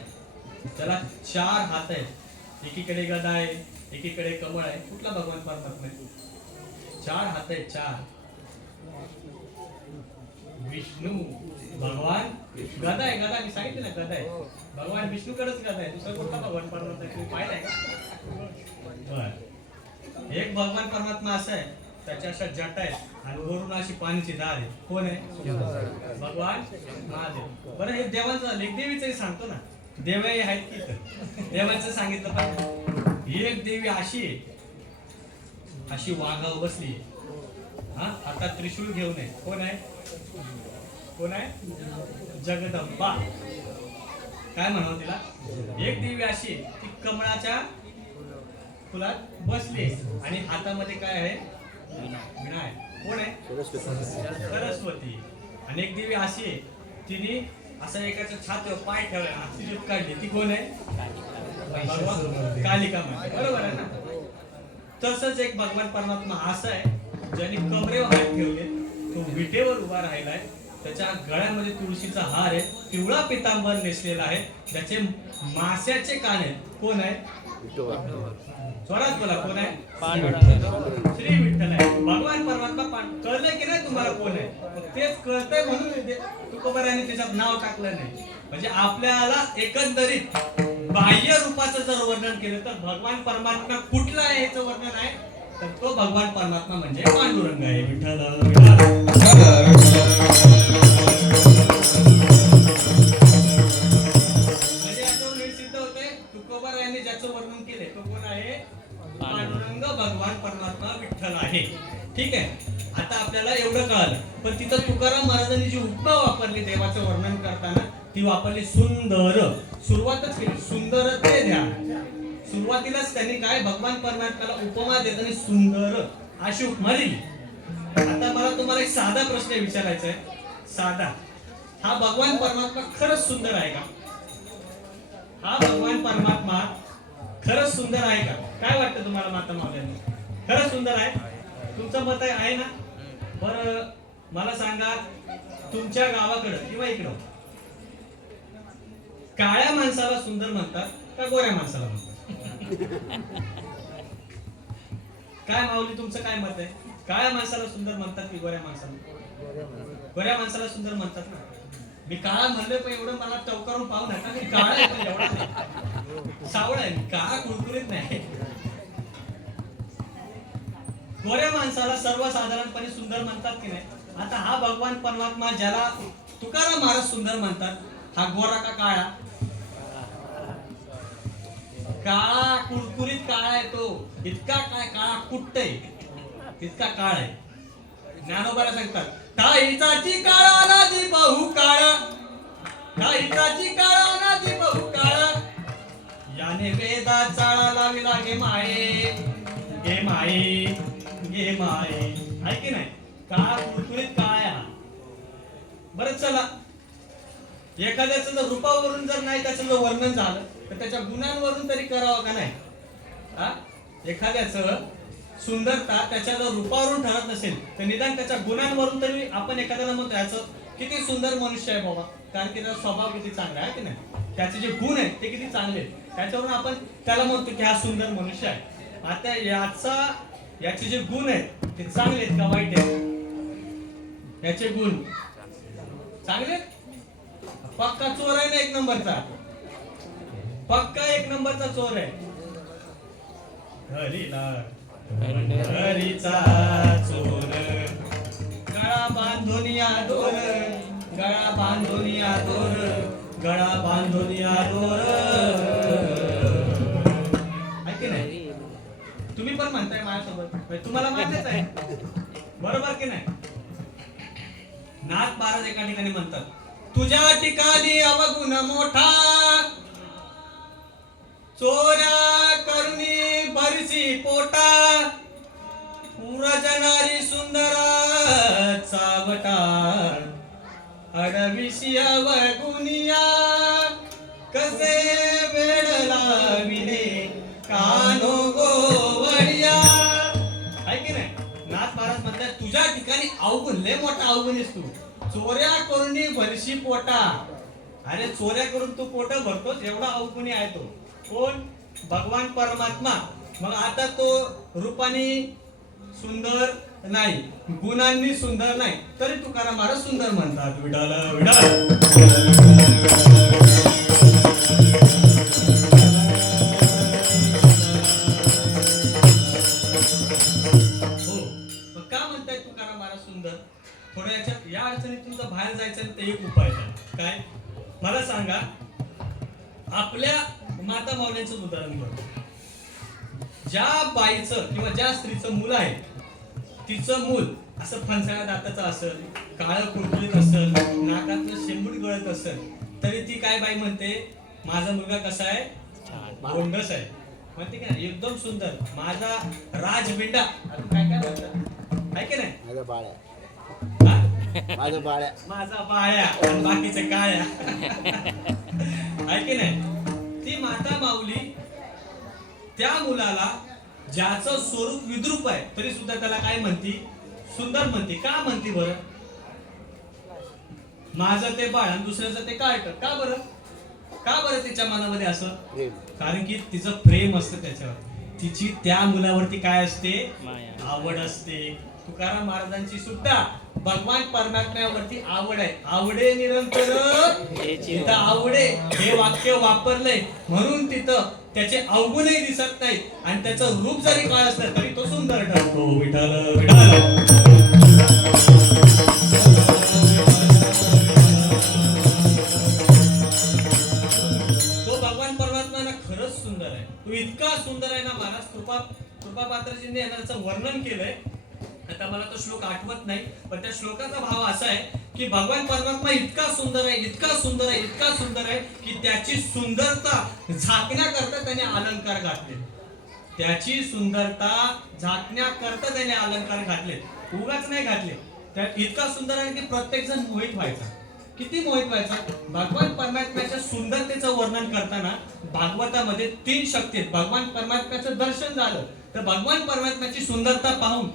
त्याला 4 हात आहेत. एकीकडे गदा आहे, एकीकडे कमळ आहे. कुठला भगवान परमात्मा आहे? 4 हात आहेत. 4. विष्णू भगवान. गदा आहे. गदा मी सांगितलं ना गदा आहे. भगवान विष्णूकडेच गदा आहे. दुसरा कुठला भगवान परमात्मा तुम्ही पाहिलाय का? बर. एक भगवान परमात्मा असा आहे त्याच्या अशा जटा आहेत आणि वरून अशी पाण्याची धार आहे. कोण आहे? भगवान महादेव. बरं हे देवांचं लेखदेवीचंही सांगतो ना. देवही आहेत की तर देवांचं सांगितलं पाहिजे. एक देवी अशी आहे, अशी वाघावर बसली आहे. हा आता त्रिशूळ घेऊन आहे. कोण आहे? कोण आहे? जगदंबा. काय म्हणावं तिला? एक देवी अशी आहे ती कमळाच्या फुलात बसली आणि हातामध्ये काय आहे? वीणा आहे. कोण आहे? सरस्वती. आणि एक देवी अशी आहे तिने असं एकाच्या छातीवर पाय ठेवला, अशी जीभ काढली. ती कोण आहे? कालिका माता. बरोबर आहे ना. तसंच एक भगवान परमात्मा असा आहे ज्याने कमरेवर हात ठेवले, तो विटेवर उभा राहिलाय. त्याच्या गळ्यामध्ये तुळशीचा हार आहे, पिवळा पितांबर नेसलेला आहे, त्याचे मास्याचे कान आहेत. कोण आहे? स्वरात बोला. कोण आहे? श्री विठ्ठल आहे. भगवान परमात्मा कळलंय की नाही तुम्हाला कोण आहे? तेच कळतंय म्हणून तुकोबारायांनी त्याच्यात नाव टाकलं नाही. म्हणजे आपल्याला एकंदरीत बाह्य रूपाचं जर वर्णन केलं तर भगवान परमात्मा कुठला आहे याचं वर्णन आहे तर तो भगवान परमात्मा म्हणजे पांडुरंग आहे. विठ्ठल म्हणजे याच्यावर हे सिद्ध होते तुकोबार यांनी ज्याचं वर्णन केले तो कोण आहे? पांडुरंग भगवान परमात्मा विठ्ठल आहे. ठीक आहे. आता आपल्याला एवढं कळालं. पण तिथं तुकाराम महाराजांनी जी उपमा वापरली देवाचं वर्णन करताना ती वापरली सुंदर. सुरुवातच केली सुंदर ते ध्यान. सुरुवातीलाच त्यांनी काय भगवान परमात्म्याला उपमा देताना सुंदर अशी उपमा दिली. आता मला तुम्हाला एक साधा प्रश्न विचारायचा आहे. साधा. हा भगवान परमात्मा खरंच सुंदर आहे का? हा भगवान परमात्मा खरंच सुंदर आहे का? काय वाटतं तुम्हाला माता मावल्यांनी? खरंच सुंदर आहे? तुमचं मत आहे ना? बरं मला सांगा तुमच्या गावाकडं किंवा इकडं काळ्या माणसाला सुंदर म्हणतात का गोऱ्या माणसाला म्हणतात? काय माऊली तुमचं काय मत आहे? काळ्या माणसाला सुंदर म्हणतात की गोऱ्या माणसाला? गोऱ्या माणसाला सुंदर म्हणतात ना. मी काळा म्हणलं पण एवढं मला टवकारून पाहू नका. मी काळा आहे पण एवढा नाही. सावळा आहे. काळा कुळकुळीत नाही. गोऱ्या माणसाला सर्वसाधारणपणे सुंदर म्हणतात की नाही. आता हा भगवान परमात्मा ज्याला तुकाराम महाराज सुंदर म्हणतात हा गोरा का काळा? काळा कुरकुरीत काळा आहे तो. इतका काय काळा कुट्ट आहे इतका काळ आहे. ज्ञानोबाला सांगतात ताईचाची काळा नादी बहु काळा, ताईचाची काळा नादी बहु काळा, याने वेदा चाळा लाविला गे माये, गे माये, गे माये. आहे की नाही? काळा कुरकुरीत काळा. बरं चला एखाद्याचं जर रूपावरून जर नाही त्याचं जर वर्णन झालं तर त्याच्या गुणांवरून तरी करावं का नाही? हा, एखाद्याचं सुंदरता त्याच्या जर रूपावरून ठरत नसेल तर निदान त्याच्या गुणांवरून तरी आपण एखाद्याला म्हणतो याचं किती सुंदर मनुष्य आहे बाबा, कारण की त्याचा स्वभाव किती चांगला आहे की नाही, त्याचे जे गुण आहेत ते किती चांगले आहेत, त्याच्यावरून आपण त्याला म्हणतो की हा सुंदर मनुष्य आहे. आता याचे जे गुण आहेत ते चांगले आहेत का वाईट आहेत? याचे गुण चांगले, पक्का चोर आहे ना, एक नंबरचा, पक्का एक नंबरचा चोर आहे. हरीचा चोर गळा बांधून या दोर, गळा बांधून या दोर, गळा बांधून या दोर. ऐक नाही, तुम्ही पण म्हणताय माझ्यासोबत, तुम्हाला माहितीच आहे बरोबर की नाही? नाथ महाराज एका ठिकाणी म्हणतात, तुझ्या ठिकाणी अवगुण मोठा, चोऱ्या करणी बरसी पोटा, पुरजनारी सुंदरा चावटा, अडविशी अवगुनिया, कसे वेळ लाविले कानो गोवळिया. आहे की नाही? नाथ महाराज म्हणतात तुझ्या ठिकाणी अवगुण, लय मोठा अवगुण आहेस तू, चोऱ्या करून भरशी पोटा. अरे चोऱ्या करून तू पोट भरतोस, एवढा अवगुणी आहे तो. कोण? भगवान परमात्मा. मग आता तो रूपाने सुंदर नाही, गुणांनी सुंदर नाही, तरी तुकाराम महाराज सुंदर म्हणतात. विठाल विठाल. थोड्या या अडचणीत तुमचं बाहेर जायचं ते एक उपाय आहे. काय? मला सांगा, आपल्या माता माऊलींचं उदाहरण घेऊ. ज्या बाईचं किंवा ज्या स्त्रीचं मूल आहे, तिचं मूल असं फणसाळ्या दाताचं असेल, काळं कुरकुरीत असेल, नाकातलं शेंबूड गळत असेल, तरी ती काय बाई म्हणते, माझा मुलगा कसा आहे? गोंडस आहे. म्हणते की नाही, एकदम सुंदर, माझा राजबिंडा. अजून काय काय म्हणतात, आहे की नाही? माझा बाळ्या, माझा बाळ्या आणि बाकीचे काळ्या. आहे की नाही? ती माता माऊली त्या मुलाला ज्याचं स्वरूप विद्रूप आहे तरी सुद्धा त्याला काय म्हणती? सुंदर म्हणते. का म्हणते बरं? माझं ते बाळ आणि दुसऱ्याचं ते काय? का बरं? का बरं तिच्या मनामध्ये असं? कारण की तिचं प्रेम असतं त्याच्यावर, तिची त्या मुलावरती काय असते? आवड असते. तुकाराम महाराजांची सुद्धा भगवान परमात्म्यावरती आवड आहे. आवडे निरंतर तिथं आवडे हे वाक्य वापरलंय म्हणून तिथं त्याचे अवगुणही दिसत नाही आणि त्याचं रूप जरी काय असलं तरी तो सुंदर ठरतो. विठ्ठल विठ्ठल. तो भगवान परमात्मा ना खरंच सुंदर आहे. तो इतका सुंदर आहे ना, महाराज कृपा पात्रजींनी याचं वर्णन केलंय. आता मला तो श्लोक आठवत नाही, पण त्या श्लोकाचा भाव असा आहे की भगवान परमात्मा इतका सुंदर आहे, इतका सुंदर आहे, इतका सुंदर आहे की त्याची सुंदरता झाकण्याकरता त्याने अलंकार घातले. त्याची सुंदरता झाकण्याकरता त्याने अलंकार घातले, उगाच नाही घातले. त्या इतका सुंदर आहे की प्रत्येक जण मोहित व्हायचा. किती मोहित व्हायचा? भगवान परमात्म्याच्या सुंदरतेचं वर्णन करताना भागवतामध्ये 3 शक्ती आहेत. भगवान परमात्म्याचं दर्शन झालं तर भगवान परमात्म्याची सुंदरता पाहून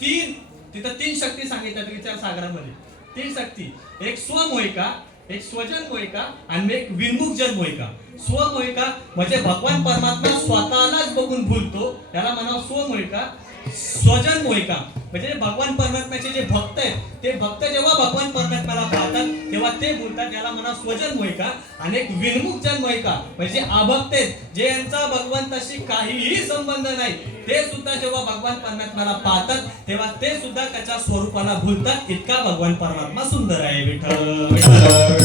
तिथं 3 शक्ती सांगितल्यात विचार सागरामध्ये. 3 शक्ती, एक स्वमोहिका, एक स्वजन मोहिका आणि एक विन्मुख जन मोहिका. स्वमोहिका म्हणजे भगवान परमात्मा स्वतःलाच बघून भुलतो, त्याला म्हणावं स्वमोहिका. स्वजन मोहिका म्हणजे भगवान परमात्म्याचे जे भक्त आहेत ते भक्त जेव्हा भगवान परमात्म्याला पाहतात तेव्हा ते बोलतात, याला म्हणा स्वजन मोहिका. आणि एक विन्मुख जन मोहिका म्हणजे अभक्त आहेत, जे यांचा भगवंताशी काहीही संबंध नाही, ते सुद्धा जेव्हा भगवान परमात्म्याला पाहतात तेव्हा ते सुद्धा त्याच्या स्वरूपाला भुलतात. इतका भगवान परमात्मा सुंदर आहे. विठ्ठल विठ्ठल.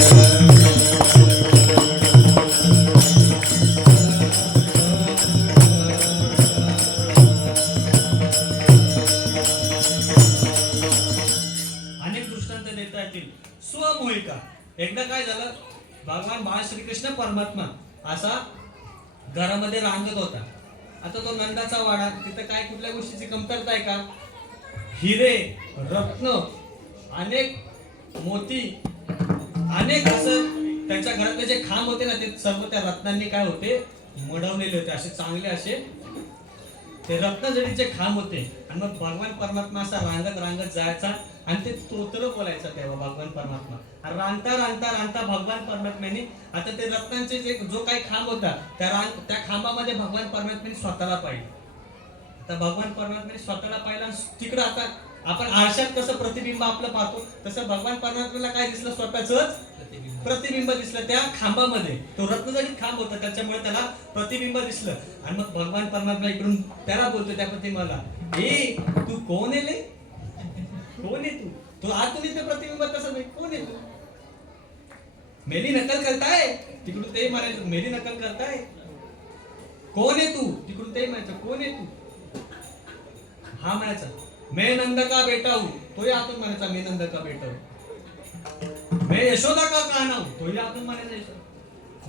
स्वमोहिका. एकदा काय झालं, भगवान बाळ श्रीकृष्ण परमात्मा असा घरामध्ये रांगत होता. आता तो नंदाचा वाडा, तिथं काय कुठल्या गोष्टीची कमतरता आहे का? हिरे, रत्न, अनेक मोती, अनेक असं त्यांच्या घरातले जे खांब होते ना ते सर्व त्या रत्नांनी काय होते मडवलेले होते, असे चांगले असे ते रत्नजडीचे खांब होते. आणि मग भगवान परमात्मा असा रांगत रांगत जायचा आणि ते स्तोत्र बोलायचा तेव्हा भगवान परमात्मा. आणि रांगता रांगता रांगता भगवान परमात्म्याने आता ते रत्नांचे जे जो काही खांब होता त्या खांबामध्ये भगवान परमात्म्याने स्वतःला पाहिलं. आता भगवान परमात्म्याने स्वतःला पाहिलं. तिकडं आता आपण आरशात कसं प्रतिबिंब आपलं पाहतो तसं भगवान परमात्म्याला काय दिसलं, स्वतःच प्रतिबिंब दिसलं त्या खांबामध्ये. तो रत्नजडीत खांब होता त्याच्यामुळे त्याला प्रतिबिंब दिसलं. आणि मग भगवान परमात्मा इकडून त्याला बोलतो त्या प्रतिबिंबाला, ए तू कोण आहे रे, कोण आहे तू, तू आतून ते प्रतिबिंब तसं नाही, कोण आहे तू, मेरी नकल करताय. तिकडून ते म्हणायचं मेरी नकल करताय, कोण आहे तू, तिकडून ते म्हणायचं कोण आहे तू. हा म्हणायचा मैं नंद का बेटा हूं, तोही आतून म्हणायचा मैं नंद का बेटा हूं. मैं यशोदा का कान्हा हूं, तोही आतून म्हणायचा यशोदा.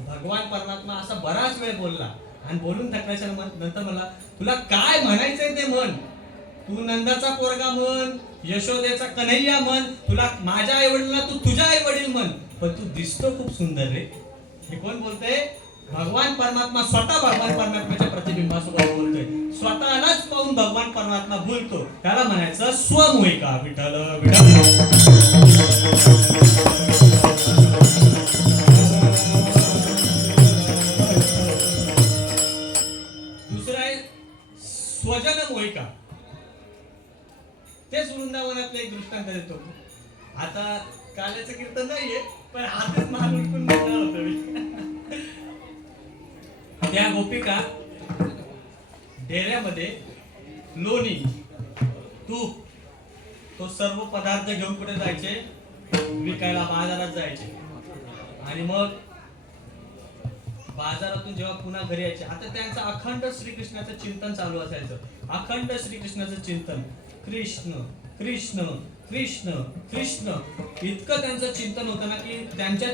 भगवान परमात्मा असा बराच वेळ बोलला आणि बोलून थकल्याच्या नंतर मला तुला काय म्हणायचंय ते म्हण. तू नंदाचा पोरगा म्हण, यशोदेचा कन्हैया म्हण, तुला माझ्या आई वडिलांना तू तुझ्या आई वडील म्हण, पण तू दिसतो खूप सुंदर रे. हे कोण बोलतंय, भगवान परमात्मा स्वतः भगवान परमात्म्याच्या प्रतिबिंबासोबत बोलतोय. स्वतःलाच पाहून भगवान परमात्मा बोलतो, त्याला म्हणायचं स्वमोहिका. विठ्ठल विठ्ठल. दुसरा आहे स्वजन मोहिका. तेच वृंदावनातले एक दृष्टांत देतो. आता काल्याचं कीर्तन नाहीये पण आधीच मान उठून बोलणार होतो मी. त्या गोपिका डेऱ्यामध्ये लोणी, तूप, तो सर्व पदार्थ घेऊन कुठे जायचे, विकायला बाजारात जायचे. आणि मग बाजारातून जेव्हा पुन्हा घरी यायचे, आता त्यांचं अखंड श्रीकृष्णाचं चिंतन चालू असायचं. अखंड श्रीकृष्णाचं चिंतन, कृष्ण कृष्ण कृष्ण कृष्ण, इतकं त्यांचं चिंतन होतं ना की त्यांच्या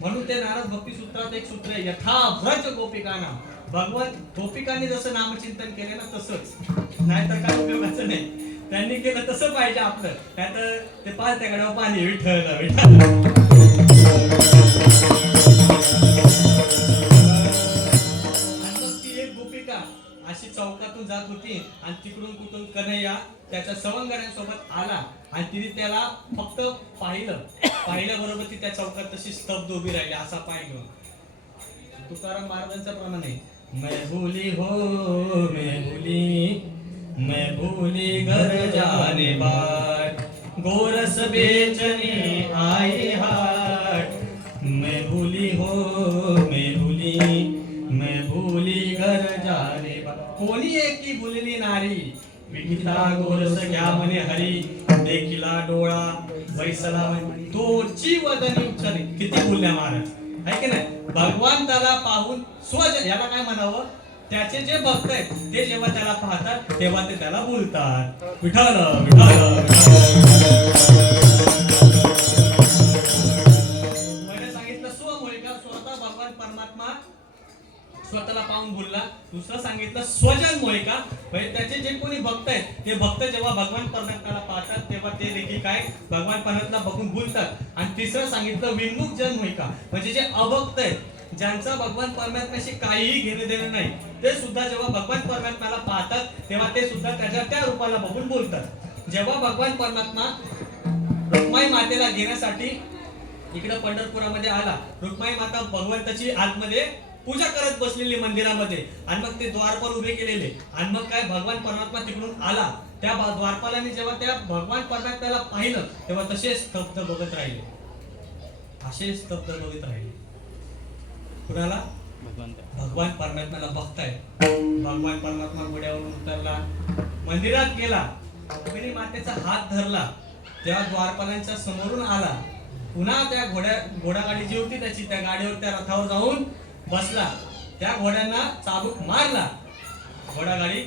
म्हणून ते नारद भक्ती सूत्रात एक सूत्र आहे, यथा व्रज गोपिकाना. भगवान गोपिकांनी जसं नामचिंतन केलं ना तसंच, नाहीतर काय उपयोगाचं नाही. त्यांनी केलं तसं पाहिजे आपलं, नाहीतर ते पाच त्याकडे पाणी विठ्ठल विठ्ठल. अशी चौकातून जात होती आणि तिकडून कुठून कन्हैया त्याच्या सवंगड्यांसोबत आला आणि तिने त्याला फक्त पाहिल्याबरोबर ती त्या चौकात तशी स्तब्ध उभी राहिली, असा पाय घेऊन. तुकाराम महाराजांच्या प्रमाणे मैं भूली हो मैं भूली घर जाने बार, गोरस बेचनी आई हाट. मैं भूली मैं भूली घर जाने बार. कोणी एकी भुलली नारी, विठीला गोरस घ्या म्हणे हरी, देखिला डोळा वैसला तोची वदनी उच्चारी. किती बोलल्या महाराज, आहे की नाही. भगवान त्याला पाहून स्वज, याला काय म्हणावं, त्याचे जे भक्त आहेत ते जेव्हा त्याला पाहतात तेव्हा ते त्याला बोलतात विठ्ठल विठ्ठल. सांगितलं स्वमोहिका, स्वतः भगवान परमात्मा स्वतःला पाहून बोलला. दुसरं सांगितलं स्वजन मोहिका, म्हणजे त्याचे जे कोणी भक्त आहेत ते भक्त जेव्हा भगवान परमात्म्याला पाहतात तेव्हा ते देखील काय भगवान परमात्म्याला बघून बोलतात. आणि तिसरं सांगितलं विमुख जन मोहिका, म्हणजे जे अभक्त आहेत, ज्यांचा भगवान परमात्म्याशी काहीही घेणं देणं नाही, ते सुद्धा जेव्हा भगवान परमात्म्याला पाहतात तेव्हा ते सुद्धा त्याच्या त्या रूपाला बघून बोलतात. जेव्हा भगवान परमात्मा रुक्माई मातेला घेण्यासाठी इकडे पंढरपुरामध्ये आला, रुक्माई माता भगवंताची आतमध्ये पूजा करत बसलेली मंदिरामध्ये, आणि मग ते द्वारपाल उभे केलेले. आणि मग काय भगवान परमात्मा तिकडून आला, त्या द्वारपालाने जेव्हा त्या भगवान परमात्म्याला पाहिलं तेव्हा तसेच स्तब्ध बघत राहिले, असे स्तब्ध बघत राहिले. कुणाला, भगवान परमात्म्याला बघताय. भगवान परमात्मा घोड्यावरून उतरला, मंदिरात गेला, रुक्मिणी मातेचा हात धरला, तेव्हा द्वारपालांच्या समोरून आला. पुन्हा त्या घोडागाडी जी होती त्याची, त्या गाडीवर त्या रथावर जाऊन बसला, त्या घोड्यांना चाबूक मारला, घोडागाडी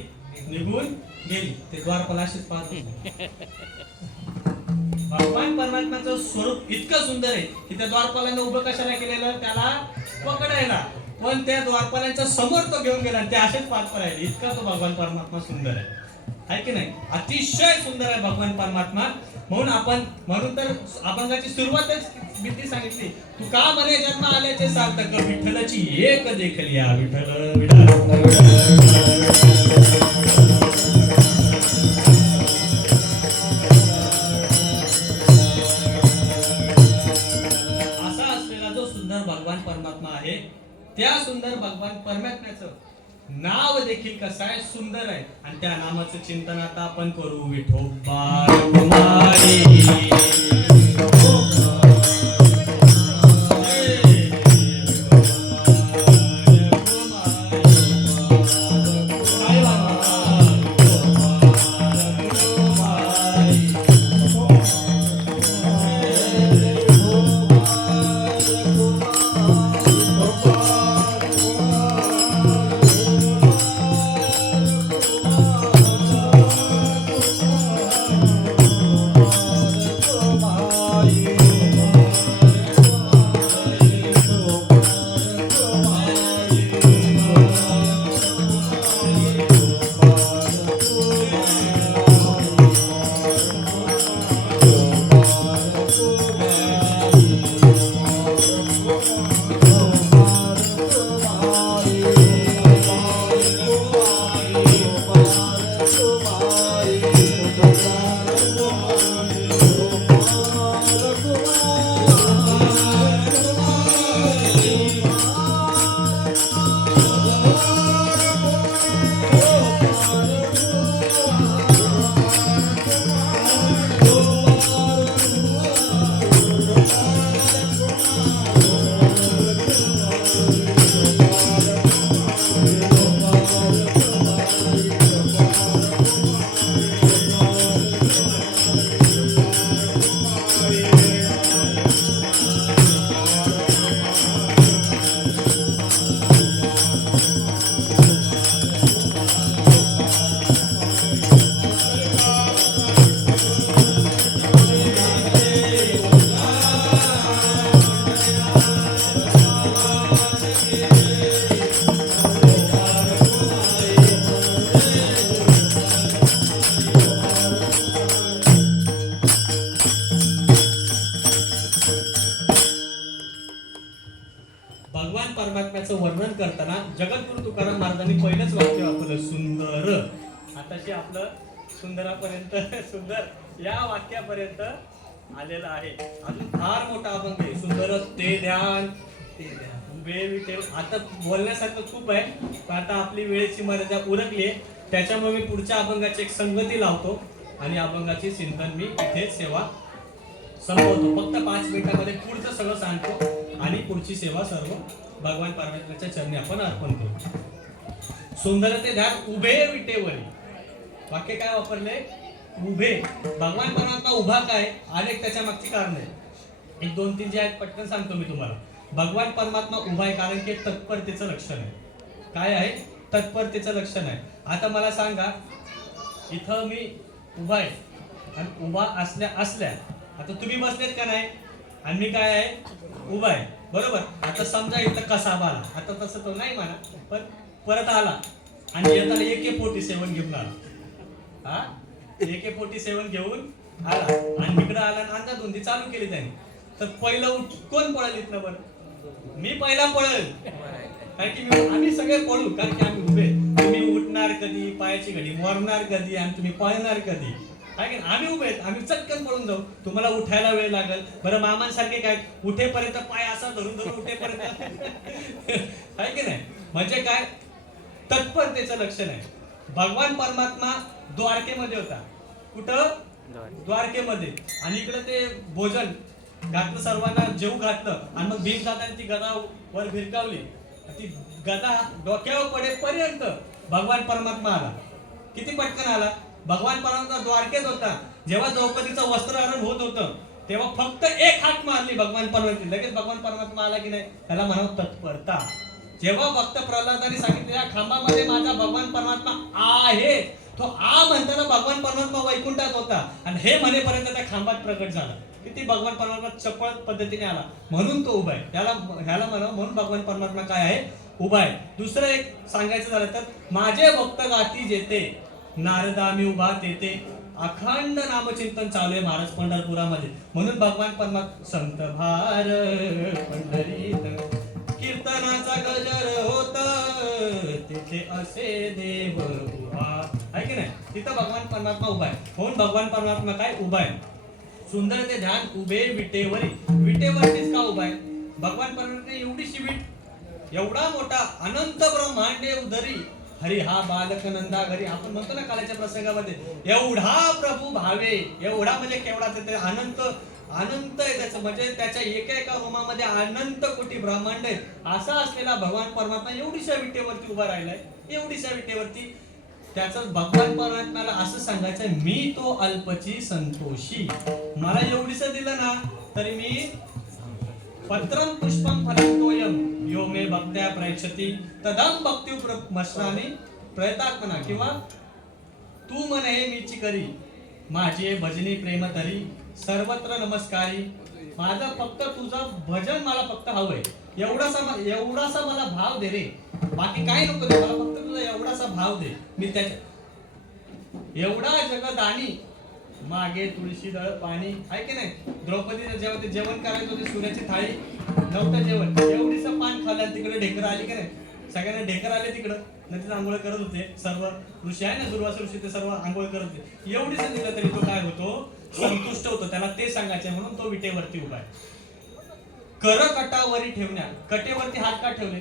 निघून गेली. ते द्वारपाल अशीच पाहत होते. भगवान परमात्म्याचं स्वरूप इतकं सुंदर आहे की त्या द्वारपालांना उभं कशाला केलेलं, त्याला पकडायला. पण त्या द्वारपालांच्या समोर तो घेऊन गेला, ते असेच पाहत राहिले. इतका तो भगवान परमात्मा सुंदर आहे की नाही, अतिशय सुंदर आहे भगवान परमात्मा. म्हणून तर अभंगाची सुरुवातच भीती सांगितली. तू का म्हणे जन्म आल्याचे सार्थक विठ्ठलची एक देखली या विठ्ठल असा असलेला जो सुंदर भगवान परमात्मा आहे, त्या सुंदर भगवान परमात्म्याचं नाव देखील कसं आहे, सुंदर आहे. आणि त्या नामाचं चिंतन आता आपण करू. विठोबा रखुमाई भगवान परमात्म्याचं वर्णन करताना जगद्गुरु तुकाराम महाराजांनी पहिलंच वाक्य वापरलं, सुंदर. आताशी आपलं सुंदरापर्यंत सुंदर या वाक्यापर्यंत आलेलं आहे. अजून फार मोठा अभंग आहे, सुंदर ते ध्यान उभे विटे. आता बोलण्यासारखं खूप आहे, पण आता आपली वेळेची मर्यादा उरकली आहे. त्याच्यामुळे मी पुढच्या अभंगाची एक संगती लावतो आणि अभंगाची चिंतन मी इथे सेवा संपवतो. फक्त 5 मिनिटांमध्ये पुढचं सगळं सांगतो आणि पुढची सेवा सर्व भगवान परमात्म्याच्या चरणी आपण अर्पण करू. सुंदर ते ध्यान उभे विटेवरी. वाक्य काय वापरले? उभे. भगवान परमात्मा उभा काय? अनेक त्याच्या मागची कारण आहे. 1, 2, 3 जे आहेत पटकन सांगतो मी तुम्हाला. भगवान परमात्मा उभा आहे कारण की तत्परतेचं लक्षण आहे. काय आहे? तत्परतेचं लक्षण आहे. आता मला सांगा, इथं मी उभा आहे आणि उभा असल्या आता तुम्ही बसलेत का नाही आणि मी काय आहे? उभा आहे, बरोबर. आता समजा इथं कसा आला, आता तसं तो नाही म्हणा, पण परत आला आणि येताना AK-47 घेऊन आला. हा, AK-47 घेऊन आला आणि इकडं आला आणि अंधाधुंदी चालू केली त्याने. तर पहिलं कोण पळेल इथनं? बरं, मी पहिला पळेल, कारण की आम्ही सगळे पळू, कारण की आम्ही उभे. तुम्ही उठणार कधी, पायाची घडी मोरणार कधी आणि तुम्ही पळणार कधी? आम्ही उभे आहेत, आम्ही चटकन पळून जाऊ. तुम्हाला उठायला वेळ लागेल. बरं, मामांसारखे काय उठेपर्यंत पाय असा धरून उठेपर्यंत आहे की नाही? म्हणजे काय? तत्परतेचं लक्षण आहे. भगवान परमात्मा द्वारकेमध्ये होता. कुठं? द्वारकेमध्ये. आणि इकडे ते भोजन घातलं, सर्वांना जेवू घातलं आणि मग भीम दादाने ती गदा वर भिरकावली. ती गदा डोक्यावर पडेपर्यंत भगवान परमात्मा आला. किती पटकन आला? भगवान परमात्मा द्वारकेत होता. जेव्हा द्रौपदीचं वस्त्रहरण होत होतं तेव्हा फक्त एक हाक मारली भगवान परमात्मा, लगेच भगवान परमात्मा आला की नाही? त्याला म्हणावं तत्परता. जेव्हा भक्त प्रल्हादाने सांगितलं या खांबामध्ये माझा भगवान परमात्मा आहे, तो आ म्हणताना भगवान परमात्मा वैकुंठात होता आणि हे म्हणेपर्यंत त्या खांबात प्रकट झाला. किती भगवान परमात्मा चपळ पद्धतीने आला, म्हणून तो उभा आहे. ह्याला म्हणावं, म्हणून भगवान परमात्मा काय आहे? उभा आहे. दुसरं एक सांगायचं झालं तर, माझे भक्त गाती जेते नारदा मी उभा तेथे अखंड नामचिंतन चालू आहे महाराज पंढरपुरामध्ये. म्हणून भगवान परमात्मा संत भार पंढरीत कीर्तनाचा गजर होत तिथे असे देव उभा आहे की नाही. तिथं भगवान परमात्मा उभा आहे. म्हणून भगवान परमात्मा काय उभा आहे. सुंदर ते ध्यान उभे विटेवरी. विटेवरतीच का उभा आहे. भगवान परमात्मा एवढीशी वीट, एवढा मोठा अनंत ब्रह्मांडे उदरी हरी हा बालक नंदा घरी. आपण म्हणतो ना कालाच्या प्रसंगामध्ये एवढा प्रभू भावे. एवढा म्हणजे केवढा ते अनंत अनंत आहे त्याचं, म्हणजे त्याच्या एका एका रोमामध्ये अनंत कोटी ब्रह्मांड आहे. असा असलेला भगवान परमात्मा एवढीशा विटेवरती उभा राहिलाय. एवढीशा विटेवरती त्याचं भगवान परमात्म्याला असं सांगायचं, मी तो अल्पची संतोषी. मला एवढीच दिलं ना तरी मी पत्रम पुष्पम फलं तोयम यो मे भक्त्या प्रयच्छति तदम भक्त्युपमश्नामी प्रयतात्मना. किंवा तू म्हणे मीची करी माझी भजनी प्रेम तरी सर्वत्र नमस्कारी. माझं फक्त तुझं भजन मला फक्त हवंय. एवढासा मला भाव दे रे. बाकी काही नको दे मला, फक्त तुझा एवढासा भाव दे. मी त्या एवढा जगदानी मागे तुळशी दळ पाणी आहे की नाही. द्रौपदीचं जेव्हा ते जेवण करायचं होते सूर्याची थाळी नव्हतं जेवण, एवढीच पान खाल्लं. तिकडे ढेकर आली की नाही, सगळ्यांना ढेकर आले तिकडं. नंतर आंघोळ करत होते सर्व ऋषी आहे ना, दुर्वासा ऋषी ते सर्व आंघोळ करत होते. एवढीच दिलं तरी तो काय होतो, संतुष्ट होतो. त्याला ते सांगायचं म्हणून तो विटेवरती उभा आहे. कर कटावरी ठेवण्या. कटेवरती हात का ठेवले.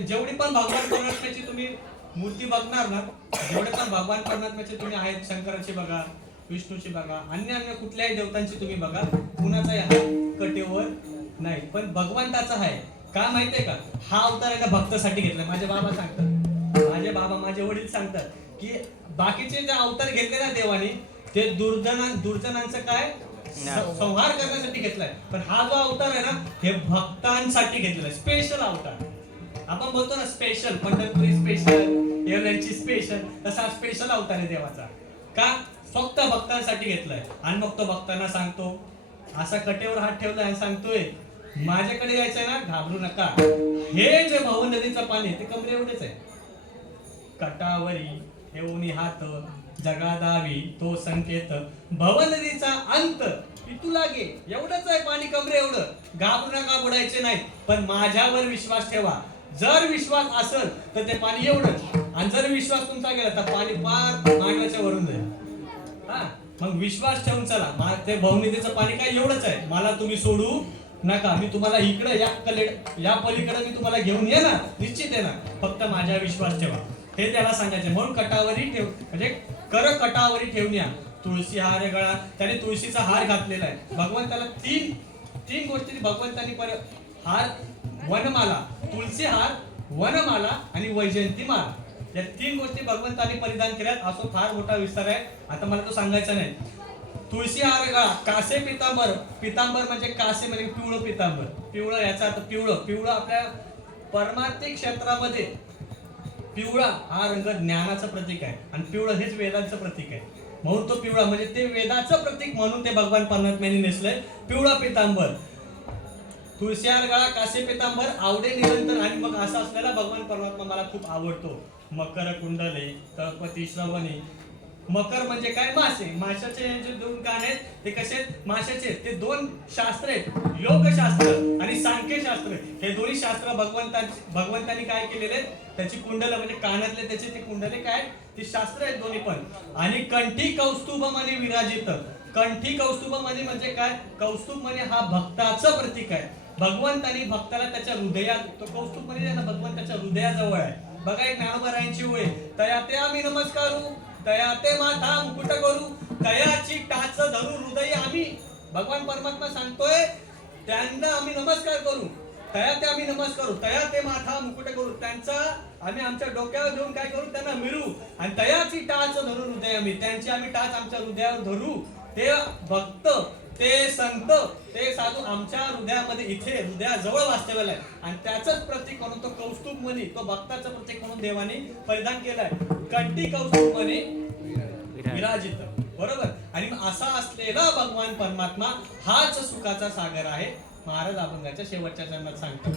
जेवढी पण भगवान परमात्म्याची तुम्ही मूर्ती बघणार ना, जेवढे पण भगवान परमात्म्याचे तुम्ही आहेत, शंकराची बघा, विष्णूची बघा, अन्य कुठल्याही देवतांची तुम्ही बघा, कुणाचाही हात कटेवर नाही, पण भगवंताचा आहे. का माहितीये का, हा अवतार एका भक्तासाठी घेतलाय. माझे बाबा सांगतात, माझे वडील सांगतात की बाकीचे जे अवतार घेतले ना देवाने, ते दुर्जनांचं काय संहार करण्यासाठी घेतलाय. पण हा जो अवतार आहे ना, हे भक्तांसाठी घेतलेला स्पेशल अवतार. आपण बोलतो ना स्पेशल, पंढरपुरी स्पेशल, एरळची स्पेशल, तसा स्पेशल अवतार आहे देवाचा. का, फक्त भक्तांसाठी घेतलाय. आणि मग तो भक्तांना सांगतो, असा कटेवर हात ठेवलाय आणि सांगतोय माझ्याकडे यायचंय ना, घाबरू नका. हे जे भव नदीचं पाणी ते कमरे एवढेच आहे. कटावरी ठेवून हात जगादावी तो संकेत भव नदीचा अंत इथू लागे. एवढंच आहे पाणी, कमरे एवढं. घाबरू नका, बुडायचे नाही. पण माझ्यावर विश्वास ठेवा. जर विश्वास असेल तर ते पाणी एवढंच, आणि जर विश्वास तुमचा गेला तर पाणी पार मांडवाच्या वरून जाईल. हा, मग विश्वास ठेवून चला. ते भवनिधीचं पाणी काय एवढंच आहे. मला तुम्ही सोडू नका. मी तुम्हाला इकडे या पलीकडे मी तुम्हाला घेऊन येणार, निश्चित येणार. फक्त माझ्या विश्वास ठेवा. हे त्याला सांगायचे. म्हणून कटावरी ठेव म्हणजे कर कटावरी ठेवण्या. तुळशी हार गळा. त्याने तुळशीचा हार घातलेला आहे. भगवंताला तीन गोष्टी भगवंतानी हार, वनमाला, तुळशी हार, वनमाला आणि वैजयंती माला, या 3 गोष्टी भगवंतानी परिधान केल्यात. असो फार मोठा विस्तार आहे, आता मला तो सांगायचा नाही. तुळशी हार गळा, कासे पितांबर. पितांबर म्हणजे कासे म्हणजे पिवळं पितांबर. पिवळं याचा अर्थ पिवळं आपल्या परमार्थिक क्षेत्रामध्ये पिवळा हा रंग ज्ञानाचं प्रतीक आहे. आणि पिवळं हेच वेदांचं प्रतीक आहे. म्हणून तो पिवळा म्हणजे ते वेदाचं प्रतीक म्हणून ते भगवान परमात्म्याने नेसलंय पिवळा पितांबर. तुळशी हार गळा, कासे पितांबर, आवडे निरंतर. आणि मग असा असलेला भगवान परमात्मा मला खूप आवडतो. मकर कुंडले तळपती श्रवणे. मकर म्हणजे काय, मासे. माशाचे जे 2 कान आहेत ते कसे, माशाचे. ते 2 शास्त्र आहेत, योगशास्त्र आणि सांख्यशास्त्र. हे दोन्ही शास्त्र भगवंतांनी काय केलेले, त्याची कुंडलं म्हणजे कानातले त्याचे ते कुंडले काय, ते शास्त्र आहेत दोन्ही पण. आणि कंठी कौस्तुभमणी विराजित. कंठी कौस्तुभमणी म्हणजे काय, कौस्तुभमणी हा भक्ताचं प्रतीक आहे. भगवंतानी भक्ताला त्याच्या हृदयात, तो कौस्तुभमणी भगवंताच्या हृदयाजवळ आहे. बघा एक ज्ञानोबारायांची ओळ, तया ते आम्ही नमस्कारू, तया ते माथा मुकुट करू, तयाची टाच धरू हृदय आम्ही. भगवान परमात्मा सांगतोय त्यांना आम्ही नमस्कार करू, तया ते आम्ही नमस्कारू, तया ते माथा मुकुट करू. त्यांचा आम्ही आमच्या डोक्यावर घेऊन काय करू, त्यांना मिरू. आणि तयाची टाच धरून हृदय आम्ही, त्यांची आम्ही टाच आमच्या हृदयावर धरू. ते भक्त, ते संत, ते साधू आमच्या हृदयामध्ये इथे हृदयाजवळ वास्तव्याला आहे. आणि त्याचंच प्रतीक म्हणून तो कौस्तुभमणी, तो भक्ताचं प्रतीक म्हणून देवाने परिधान केलाय. कंठी कौस्तुभमणी विराजित. बरोबर. आणि असा असलेला भगवान परमात्मा हाच सुखाचा सागर आहे. महाराज अभंगाच्या शेवटच्या चरणात सांगतो,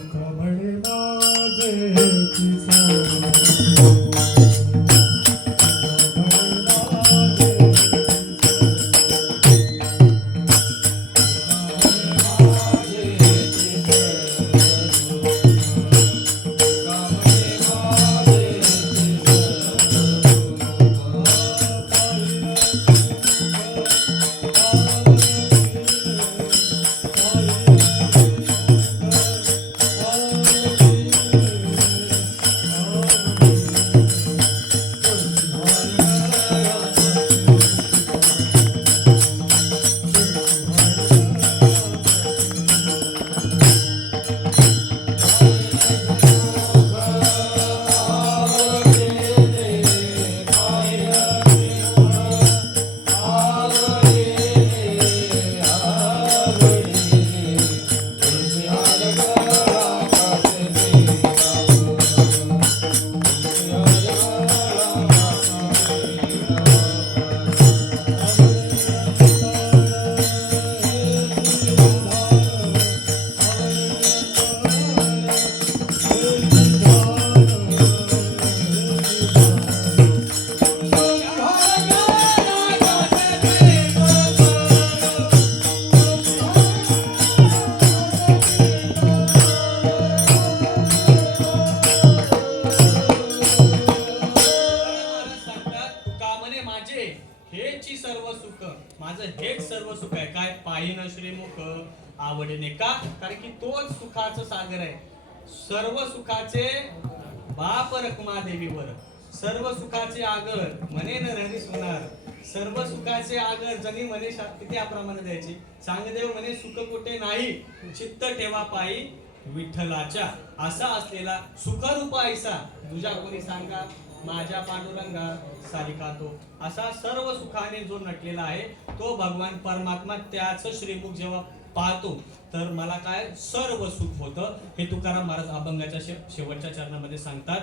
आवडीने. का? कारण की तोच सुखाचं सागर आहे. सर्व सुखाचे बाप रखमा देवीवर, सर्व सुखाचे आगर म्हणे न हरी सोनार, सर्व सुखाचे आगर जनी म्हणे किती याप्रमाणे द्यायचे. सांगदेव म्हणे सुख कुठे नाही, चित्त ठेवा पायी विठ्ठलाच्या. असा असलेला सुखरूप ऐसा तुझ्या कोणी सांगा, माझ्या पांडुरंगा सारिका तो. असा सर्व सुखाने जो नटलेला आहे तो भगवान परमात्मा, त्याच श्रीमुख जेव्हा पाहतो तर मला काय सर्व सुख होतं. हे तुकाराम महाराज अभंगाच्या शेवटच्या चरणामध्ये सांगतात.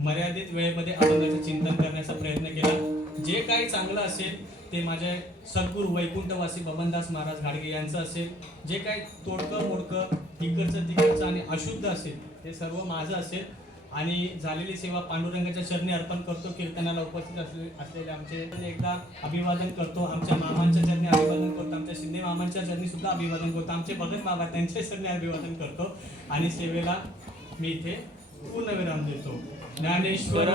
मर्यादित वेळेमध्ये अभंगाचं चिंतन करण्याचा प्रयत्न केला. जे काही चांगलं असेल ते माझे सद्गुरू वैकुंठवासी बबनदास महाराज घाडगे यांचं असेल. जे काही तोडकं मोडकं इकडचं तिकडचं आणि अशुद्ध असेल ते सर्व माझं असेल. आणि झालेली सेवा पांडुरंगाच्या चरणी अर्पण करतो. कीर्तनाला उपस्थित असलेले आमचे एकदा अभिवादन करतो. आमच्या मामांच्या चरणी अभिवादन करतो. आमच्या शिंदे मामांच्या चरणी सुद्धा अभिवादन करतो. आमचे भगत बाबा त्यांच्या चरणी अभिवादन करतो. आणि सेवेला मी इथे पूर्णविराम देतो. ज्ञानेश्वर